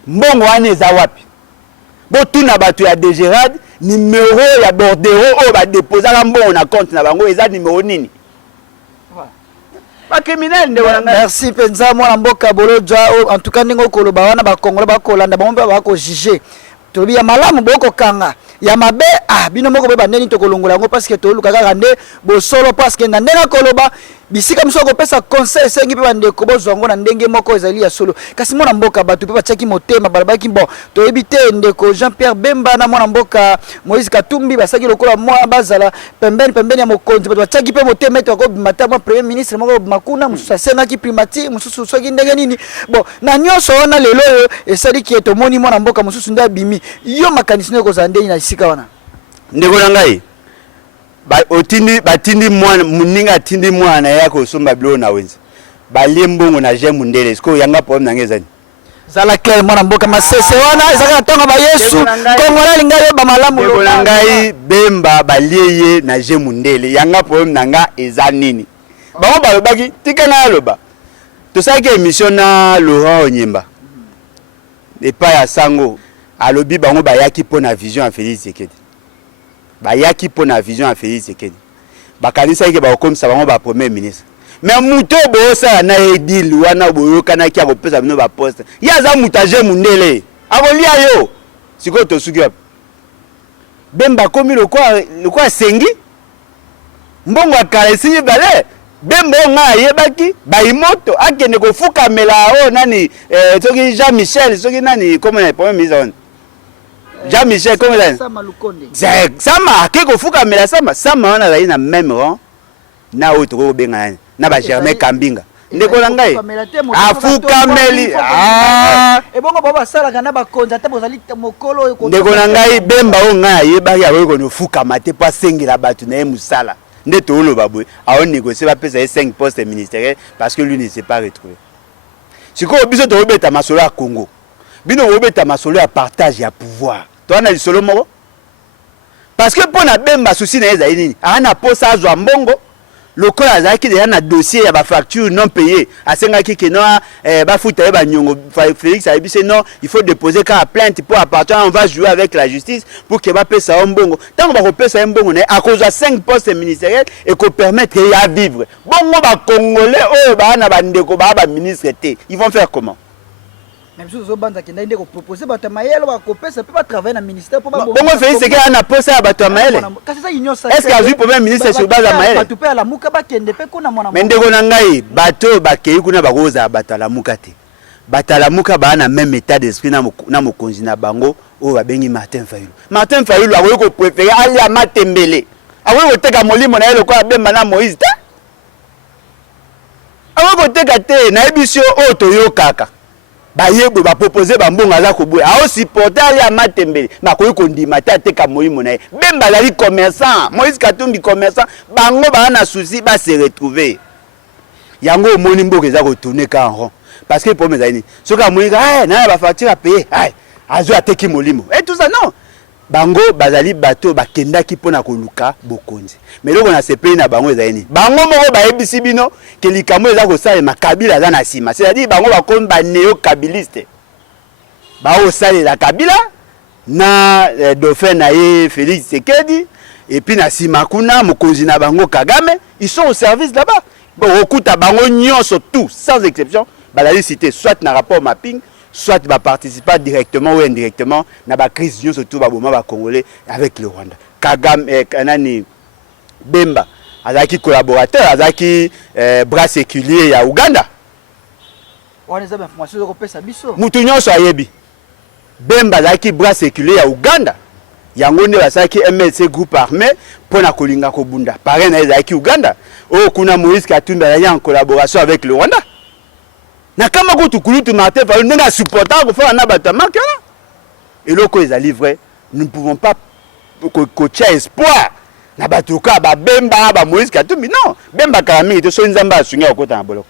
Mbongo ane zawapi. Bon, tout n'a pas ya Dégérade, numéro ya Bordero, on va déposer un bon compte na bango, et ça numéro nini. Merci Penza mwana mboka Bolodja. En tout cas ningo koloba wana ba Congolais ba kolanda ba mbe ba ko juger. Tobi ya malamu boko kanga. Ya mabe bino moko be bandeni to kolongola ngo parce que to luka kaka nde bo solo parce que ndenga koloba bisika mso ko pesa conseil sengi pe bande ko bozongo na ndenge moko ezali ya solo. Kasi mwana mboka batu pe bachaki motema balabaki bon. To ebite ndeko Jean-Pierre Bemba na mwana mboka Moïse Katumbi basaki lokola mwa bazala pembeni ya mokonzi batu bachaki pe motema to ko bimata mwa premier ministre moko makuna mususa senga ki primati mususu soki ndenge nini. Bon na nyonso wana lelo esali ki eto moni mwana mboka mususu nda bimi. Yo makanisi ne ko zandeni na sika wana. Ndeko nangai. Batindi mwana muninga tindi mwana yako somba bilo na wenza. Baliembongo na jemu ndele. Siko yanga problem nangezani. Zala clair mwana mboka masese wana ezaka tonga ba Yesu. Kongola lingayo ba malamu lo. Ngai Bemba balieye na jemu ndele. Yanga problem nanga ezanini. Bango balobaki tika na loba. Tosaki émission na Laurent Onyemba. Epa ya sango. Alobi bango bayaki pona vision ya Félix Tshisekedi. Bayaki pona vision ya Félix Tshisekedi. Bakanisa yeke bakomisa bango ba premier ministre. Mais muto bosa na edil wana boyoka na kia kopesa bino ba poste. Yaza mutaje mundele. Abolia yo. Siko to suki wapi. Bemba komi lokwa sengi. Mbongo akaresi bale. Bemba nga yebaki baimoto akende kofuka mela o nani soki Jean-Michel soki nani comment na premier ministre. Jean-Michel, comment ça? Sama, qu'est-ce fuka mela sama? Sama, on a eu na même rang. Na autre benga, na ba Germain Kambinga. Ndeko nangai. Afuka meli. Et bon, baba sala kana ba konza te bozali mokolo ko. Ndeko nangai Bemba o nga yeba ya ko no fuka mate pa sengila batu na musala. Ndeto olo babwe. A on négocier ba pesa 5 postes ministériels parce que lui ne s'est pas retrouvé. Siko biso to obeta masolo ya Congo. Bino obeta masolo ya partage ya pouvoir. Toi na lisolo moko parce que pour na Bemba souci na ezali nini ana posa azwa mbongo lokola azaki déjà na dossier ya ba facture non payée asengaki ke no ba futa ba nyongo Félix a dit non il faut déposer ka plainte pour appartenir on va jouer avec la justice pour que ba pesa mbongo tant ba pesa mbongo na à cause de 5 postes ministériels et qu'on permettre ya vivre bongo ba congolais o ba na ba ndeko ba ministre té ils vont faire comment? Même si vous avez dit que proposer votre maïel ou à couper, ça peut pas travailler dans le ministère pour pas. Comment faire ce qu'il y a un poste à battre maïel? Est-ce qu'il y a un premier ministre sur base à maïel? Mais de Gonangaï, bateau, bakei, kuna barosa, batala mukate. Batala muka ba na même état d'esprit na mo konjina bango o ba bengi Martin Fayulu. Martin Fayulu a ko préférer aller à Matembele. A ko teka molimo na ele ko Bemba na Moïse ta. A ko teka te na ebisio o toyo kaka. bayebo ba proposer ba mbongo za ko boya a supporter ali Matembele ba ko kondima tate ka Molimo na Bemba ali commerçant Moïse Katumbi commerçant bango ba na souci ba se retrouver yango moni mboka za ko tourner ka en rond parce que pour mes amis soka monika na ba facture à payer azo ateki Molimo et tout ça non bango bazali bato bakendaki pona koluka bokonzi mais loko na sepeli na bango ezali bango moko ba ebisi bino ke likambo eza ko sala makabila za na sima c'est-à-dire bango bakomi ba néo kabiliste ba o sala la Kabila na dauphin na ye Félix Tshisekedi et puis na sima kuna mokonzi na bango Kagame ils sont au service là-bas bon okuta bango nyonso tout sans exception bazali cité soit na rapport mapping soit va participer directement ou indirectement na ba crise yo surtout ba boma ba congolais avec le Rwanda Kagame kanani Bemba azaki collaborateur azaki bras séculier ya Uganda on les a information ko pesa biso mutu nyonso ayebi Bemba azaki bras séculier ya Uganda yango nde basaki MLC groupe armé pona kolinga ko bunda parrain na ezaki Uganda o kuna Moïse Katumbi azali en collaboration avec le Rwanda na kama ko tukulutu Martin Fayulu ndenga supporter ko faire na bato marque là et loko ezali vrai nous ne pouvons pas coacher espoir na bato ka ba Bemba ba Moïse Katumbi non Bemba kalami te so nzamba asunga okota na boloko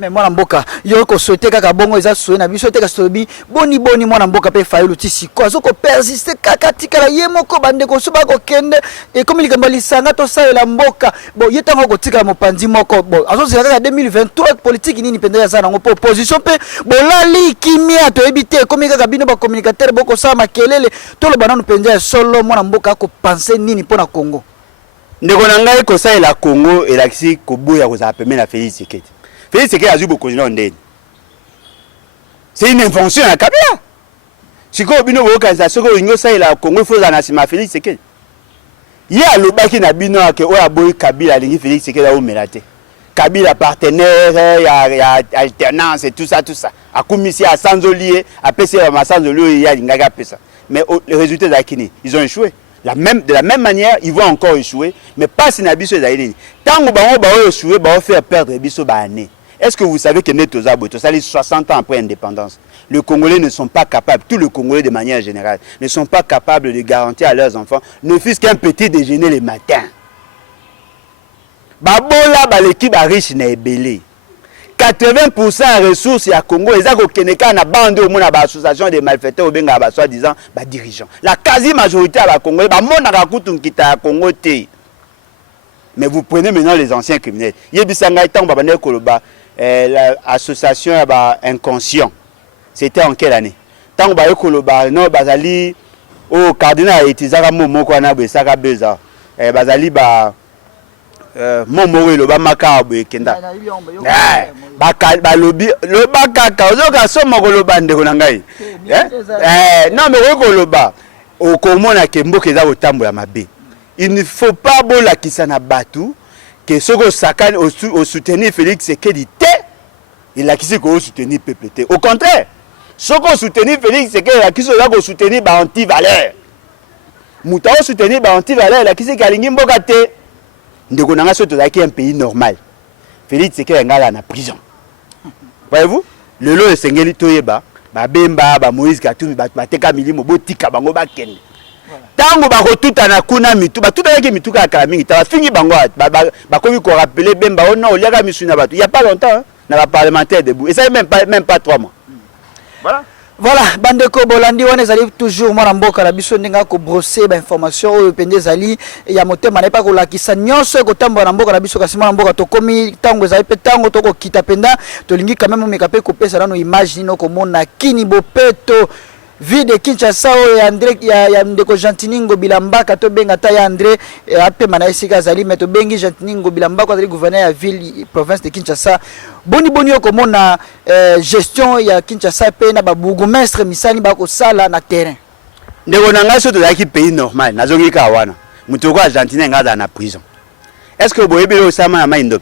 mais mwana mboka yo ko souhaiter kaka bongo eza souhaiter na biso te ka sobi boni mwana mboka pe Fayulu tisiko azoko persister kaka tikala ye moko bande ko so ba ko kende et comme likambo lisanga to saela mboka bon yetango ko tikala mopanzi moko bon azozela kaka 2023 politique nini pendela za nango opposition pe bolali kimia to ebite comme kaka bino ba communicateur boko sa makelele to lo bananu penza solo mwana mboka ko penser nini pona Congo ndeko na ngai ko saela Congo elakisi ko boya ko za pemela na Félix Tshisekedi Félix Tshisekedi azu beaucoup de ndeni. C'est une invention à Kabila. Siko bino bokanza soko ingo saila Congo foza na sima Félix Tshisekedi. Ye alobaki na bino ke oya boy Kabila lingi Félix Tshisekedi a omelate. Kabila partenaire ya alternance et tout ça akumisi a sanzolier a pese ma sanzolier ya linga pesa. Mais les résultats d'Akini, ils ont échoué. De la même manière, ils vont encore échouer, mais pas si Nabiso Zaïdini. Tant que Bango va échouer, va faire perdre Biso Bahane. Est-ce que vous savez que Netozabo, ça les 60 ans après l'indépendance, les Congolais ne sont pas capables, tous les Congolais de manière générale, ne sont pas capables de garantir à leurs enfants, ne fût-ce qu'un petit déjeuner le matin. Babola, l'équipe riche n'est belé. 80% des ressources à Congo, ils ont Keneka na bande au monde à l'association des malfaiteurs ou bien à soi-disant dirigeants. La quasi-majorité à la Congo, bah mon arakutum qui à Congo té. Mais vous prenez maintenant les anciens criminels. Yebisanga Tang Babane Koloba, l'association inconscient. C'était en quelle année? Tang Babane Koloba, non Bazali, au cardinal et Tizara Momo Kwana Besaka Beza, Bazali ba Momo le Bamaka Kenda. Balobi le bakaka ozoka somo koloba ndeko na ngai non mais koloba okomona ke mboka eza otambola mabe il ne faut pas bolakisa na batu que soko sakane au soutenir Félix Tshisekedi te il a kisi ko soutenir peuple te au contraire soko soutenir Félix Tshisekedi la kisi ko soutenir ba anti-valeur muta o soutenir ba anti-valeur la kisi kalingi mboka te ndeko na nga soto zaki un pays normal Félix Tshisekedi ngala na prison. Voyez-vous? Le lot de Sengeli Toyeba, Bemba, Moïse Katumbi, Bateka Milimo, Botika, Bango Bakende. Tango Bako tout na kuna mitu, tout avec mitu ka kamingi, ta fini Bango, Bakomi ko rappeler Bemba, oh non, Liaga Misuna Batu. Il n'y a pas longtemps, hein, dans la parlementaire debout. Et ça même pas 3 mois. Voilà, bandeko bolandi wana ezali toujours mwana mboka na biso ndinga ko brosser ba information oyo pende ezali ya motema na pa ko lakisa nyonso ko tambola na mboka na biso kasi mwana mboka to komi tango ezali pe tango to ko kita penda to lingi quand même meka pe ko pesa nano image nino ko mona kini bopeto vie de Kinshasa o André ya ndeko Jantiningo Bilambaka to benga ta ya André ape mana esika zali meto bengi Jantiningo Bilambaka zali gouverneur ya ville province de Kinshasa boni yoko mona gestion ya Kinshasa pe na ba bourgmestre misani ba ko sala na terrain ndeko na ngaso to zaki pays normal nazongi ka wana mutu ko Argentine ngaza na prison est-ce que boyebele osama na maindo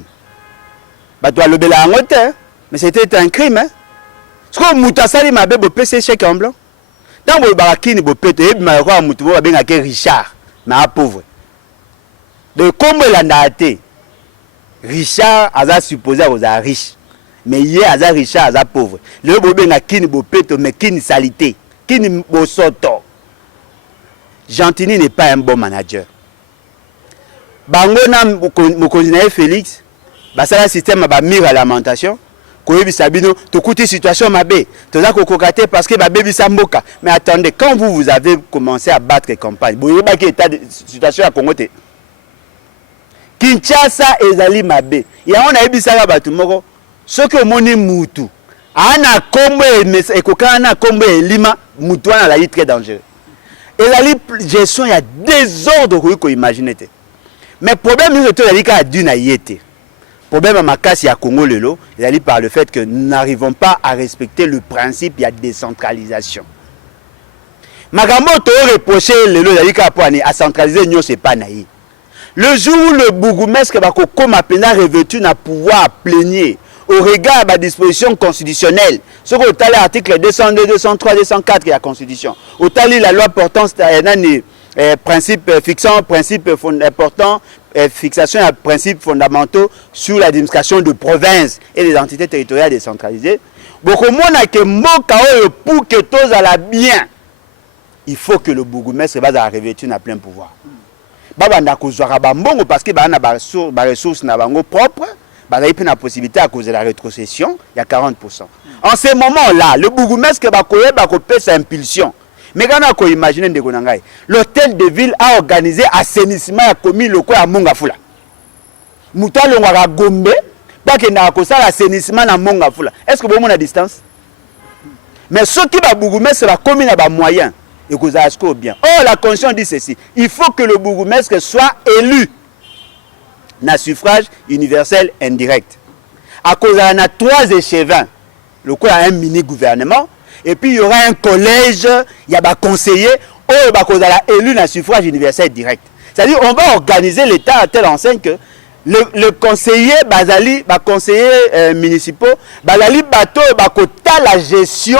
bato alobela ngote mais c'était un crime hein ce que mutu asali mabe bo PC chèque en blanc. Dans le barakini, vous pouvez être mutu bien Richard, mais pauvre. De comme l'andate, Richard a supposé aux riches. mais hier aza Richard aza pauvre. Le bobenga kini bopeto mais kini salité, kini bosoto. Gentini n'est pas un bon manager. Bango na mokonzi na Félix, basala système ba mire à lamentation. Koyebisa bino tokuti situation mabe, toza kokokate parce que ba bebisa mboka. Mais attendez, quand vous avez commencé à battre campagne, boyeba ki état de situation à Congo te. Kinshasa ezali mabe. Ya on a ebisaka batu moko soki omoni mutu ana kombo ekokana na kombo elima mutu wana la très dangereux. Ezali gestion ya désordre ko imaginer te. Mais problème ni to ezali ka duna yete. Problème à makasi ya Congo lelo, ezali par le fait que nous n'arrivons pas à respecter le principe de décentralisation. Magambo to reprocher lelo ezali ka po ani à centraliser nyo c'est pas naï. Le jour où le bourgmestre va comme à revêtu na pouvoir plénier au regard de la disposition constitutionnelle, ce qu'on a l'article 202, 203, 204 de la Constitution, au tali la loi portant principe fixant, principe important, fixation de principes fondamentaux sur l'administration de provinces et des entités territoriales décentralisées. Beaucoup de monde a que pour que tous aillent bien, il faut que le bourgmestre va revêtu na plein pouvoir. Baba na kozwaka bambongo parce que bana ba ressources na bango propre, ba na la possibilité à cause de la rétrocession, il y a 40%. En ce moment-là, le bourgmestre ba koye ba ko pesa impulsion. Mais quand on imagine ndeko na ngai, l'hôtel de ville a organisé assainissement ya commune loko ya Mongafula. Mutalo ngaka Gombe, pas que na ko sala assainissement na Mongafula. Est-ce que vous avez la distance? Mais ceux qui ba bourgmestre la commune a ba moyen. Et que bien. Oh, la Constitution dit ceci. Il faut que le bourgmestre soit élu na suffrage universel indirect. À cause il y a 3 échevins. Le coup, il y a un mini-gouvernement. Et puis, il y aura un collège, il y a des conseillers. Oh, il y a élu na suffrage universel direct. C'est-à-dire, on va organiser l'État à telle enseigne que le conseiller, bazali, conseillers municipaux, bazali, bateau, la gestion.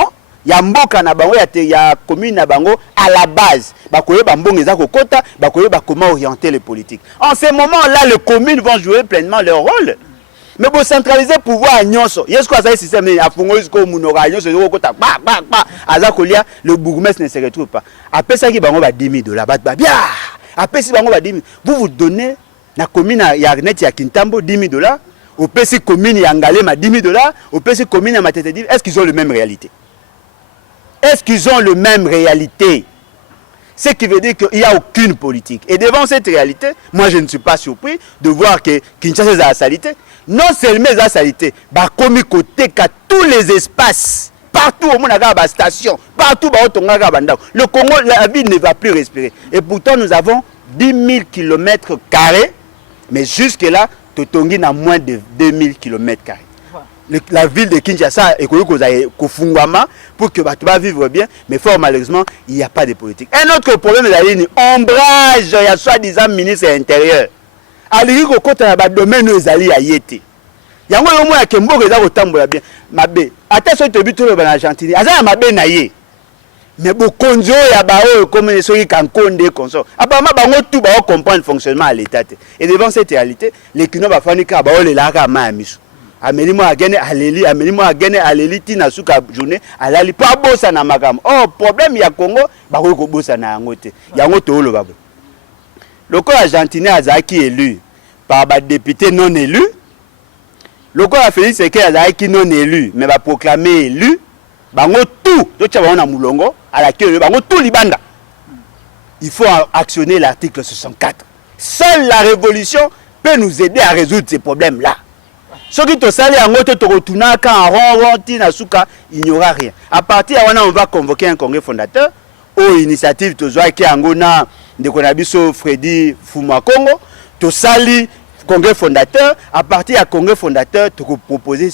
Ya mboka na bango ya commune na bango à la base bakoye bambongo eza kokota bakoye comment orienter les politiques. En ce moment là les communes vont jouer pleinement leur rôle. Mais pour centraliser pouvoir nyonso yesko ça système ya fongo jusqu'au munora nyonso kokota ba azakolia le bourgmestre ne se retrouve pas. Après ça qui bango ba 10 000 $ ba bien. Après si bango ba 10 000 vous donnez na commune ya net ya Kintambo 10 000 $, au PC commune ya Ngalema 10 000 $, au PC commune ya Matete. Est-ce qu'ils ont la même réalité? Est-ce qu'ils ont la même réalité? Ce qui veut dire qu'il n'y a aucune politique. Et devant cette réalité, moi je ne suis pas surpris de voir que Kinshasa est à la salité. Non seulement à la salité, comme côté qu'à tous les espaces, partout au monde, il y a des stations, partout le Congo, la ville ne va plus respirer. Et pourtant nous avons 10 000 km², mais jusque-là, Totongi n'a moins de 2 000 km². La ville de Kinshasa est pour que tu vas vivre bien, mais fort malheureusement, il n'y a pas de politique. Un autre problème, c'est l'ombrage, il y a soi-disant ministre intérieur. Aliri ko kota na ba domaine ezali ya yete. Yango yo mo ya kembo eza ko tambola bien. Mabe, ata so to bitolo ba na Argentine, aza mabe na ye. Mais bokonzo ya ba o comme soki kankonde konso. Apparemment bango tout ba comprendre le fonctionnement à l'état. Et devant cette réalité, les kino ba fanika ba o le la ka ma misu. Amelimo agene aleli tina suka journée alali pa bossa na makam. Oh problème ya Congo ba ko bossa na yango te. Yango to lo babo. Le corps argentinien azaki élu par des députés non élus. Le corps Félix Sekei azaki non élu mais va proclamer élu. Bango tout to tcha na mulongo à la queue bango tout libanda. Il faut actionner l'article 64. Seule la révolution peut nous aider à résoudre ces problèmes là. Ce qui te sali en moto to rotuna kan ron tina suka, il n'y aura rien. À partir de là on va convoquer un congrès fondateur aux initiatives to zwa ki angona de konabiso Freddy Fuma Congo to sali congrès fondateur. À partir du congrès fondateur tu peux proposer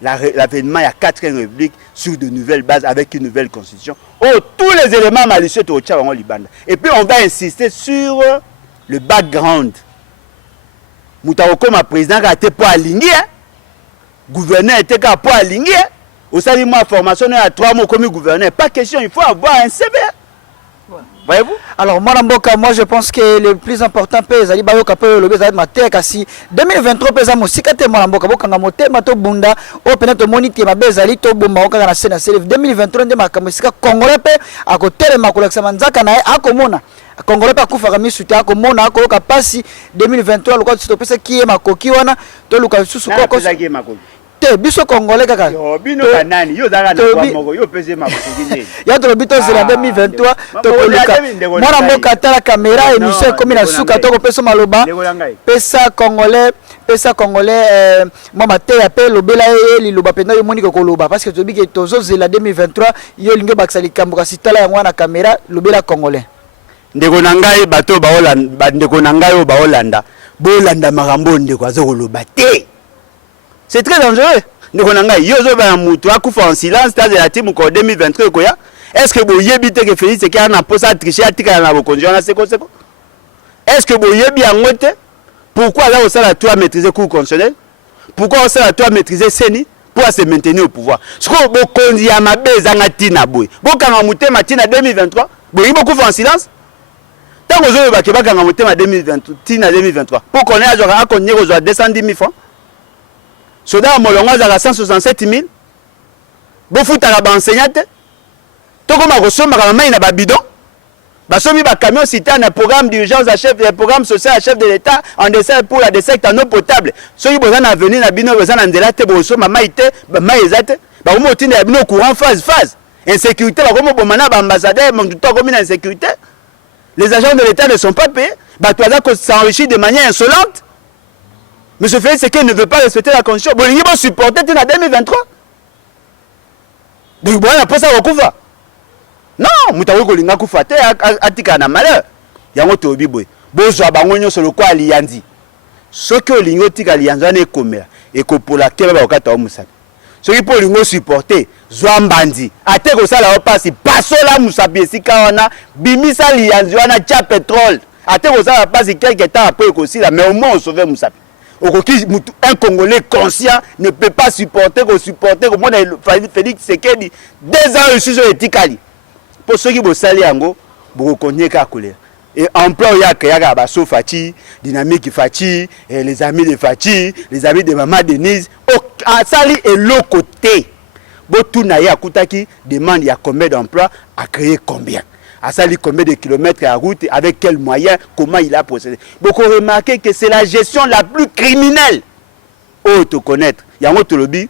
l'avènement de la 4e république sur de nouvelles bases avec une nouvelle constitution. Oh tous les éléments malicieux to tcha bango libanda. Et puis on va insister sur le background. Moutako ma président a été pour aligner, gouverneur était pour aligner. Au salut moi formation à 3 mois comme gouverneur, pas question, il faut avoir un CV. Voyez-vous? Alors, moi, je pense que le plus important, c'est que kasi 2023, bunda, o peut-être moniter ma bezali, to bomba, on a scène 2023, de ma kamusika, congolais, à côté de ma collection, Manzaka, à Komona. Congolais pas kufa kami suta ko mona ko ka pasi 2023 lokwa topesa ki e makoki wana to luka susu ko te biso congolais kaka yo bino kanani yo zaka na kwa moko yo pese makoki ne ya to bito zela 2023 to ko luka mwana mboka tala caméra émission comme na suka to ko pesa maloba pesa congolais mama te appelle lobela e liloba penda yo moni ko loba parce que to bi ke tozo zela 2023 yo linge baksa likambo ka sitala yango na caméra lobela congolais ndeko na ngai bato baolanda ndeko na ngai o baolanda bolanda makambo ndeko azokoloba te. C'est très dangereux. Ndeko na ngai yo zo ba mutu akufa en silence stade de la team ko 2023 koya. Est-ce que boyebi te que Félix qui a na posa tricher atika na bokonjo na seko seko? Est-ce que boyebi yango te? Pourquoi là on a toi maîtriser cour constitutionnel? Pourquoi on a toi maîtriser seni pour se maintenir au pouvoir? Ce que bokonzi ya mabeza ngatina boy. Bokanga mutema tina 2023. Boyebi beaucoup en silence. Tant que vous avez 2023, pour qu'on ait à 210 000 francs, Soda Molongo à 167 000, vous foutez à la enseignante, tout comme à main na bidon, basomi ba camion cité un programme d'urgence à chef, un programme social à chef de l'État en dessert pour la desserte en eau potable. Ceux qui besoin d'avenir na bino besoin d'andelate boso mama ite ba maizate ba mo tine bino courant phase insécurité ba comme bomana ba ambassadeur mon tout comme insécurité. Les agents de l'État ne sont pas payés. Batouaza s'enrichit de manière insolente. Monsieur Félix Tshisekedi ne veut pas respecter la constitution. Bon, il va supporter en 2023. Donc, bon, après ça, on va. Non, Moutaou Kolinga Koufate a tika na malheur. Yango Tobi Boy. Bozo Abangonyo sur le quoi Aliandi. Ce que l'Ingo tika Aliandi est comme et que pour la Keba Okata Omusabi. Ce qui pour l'Ingo supporter, Zouambandi. Ate ko sala opasi, pasola Musabi Sikawana, Bimisa Aliandi, wana tcha pétrole. Ate ko sala opasi quelques temps après aussi là, mais au moins on sauve Musabi. Un Congolais conscient ne peut pas supporter comme Félix Tshisekedi 2 ans sur le Tikali. Pour ceux qui vont salir en go, vous connaissez qu'à couler. Et emploi il y a Basso Fati, Dynamique Fati, les amis de Fati, les amis de Maman Denise. À Sali et l'autre côté. Botunaïa Koutaki demande il y a combien d'emplois, à créer combien. À Sali combien de kilomètres à route, avec quels moyens, comment il a procédé. Beaucoup remarqué que c'est la gestion la plus criminelle. Oh, te connaître. Il y a un autre lobby.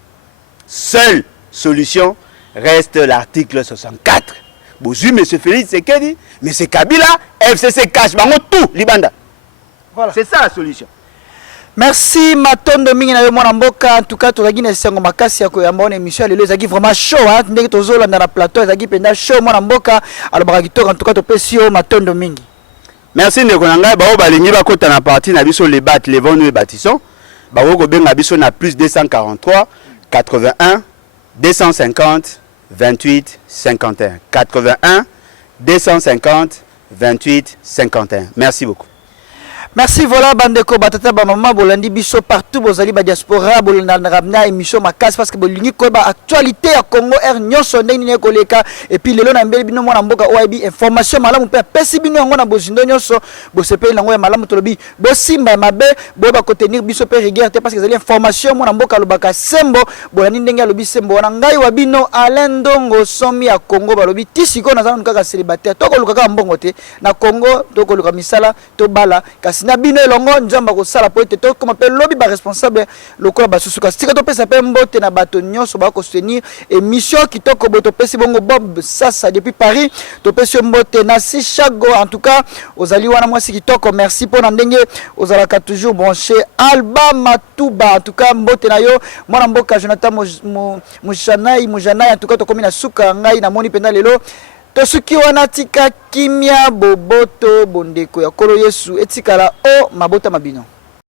Seule solution reste l'article 64. Bonjour, M. Félix Tshisekedi, M. Kabila, FCC cache, tout, Libanda. Voilà. C'est ça la solution. Merci Matondo mingi na yo mwana mboka. En tout cas tozaki na sengo makasi ya koyamba na émission lelo ezaki vraiment chaud hein, ndenge tozolanda na plateau ezaki penda show mwana mboka alobaka kitoko. En tout cas topesi yo Matondo mingi. Merci ndeko na ngai bao balingi bakota na parti na biso les bat les vents nous bâtissons bao ko benga biso na plus 243 81 250 28 51 81 250 28 51. Merci beaucoup. Merci, voilà, bandeko, batata, ba maman, bolandi biso partout, bozali ba diaspora, bolanda ramna émission makas parce que bolingi ko ba actualité à Congo R nyonso ndeni ne koleka et puis lelo na mbeli bino mwana mboka OIB information malamu pe pesi bino yango na bozindo nyonso bosepeli nango ya malamu tolobi bosimba mabe boba ko tenir biso pe rigueur te parce que zali information mwana mboka lobaka sembo bolandi ndenge alobi sembo na ngai wa bino Alain Ndongo somi ya Congo balobi tisiko na zanu kaka célibataire toko lukaka mbongo te na Congo toko luka misala to bala kasi na bino elongo nzamba ko sala po ete to comme appelle lobby ba responsable lokola ba susuka sika to pesa pe mbote na bato nyonso ba ko soutenir émission kitoko boto pesi bongo Bob Sasa depuis Paris to pesi mbote na si chago en tout cas ozali wana mwasi kitoko merci pour ndenge ozalaka toujours branché Alba Matuba en tout cas mbote na yo mwana mboka Jonathan Mujanai en tout cas to komi na suka ngai na moni penda lelo tosuki wana tika kimia boboto bondeko ya kolo Yesu etikala o mabota mabino.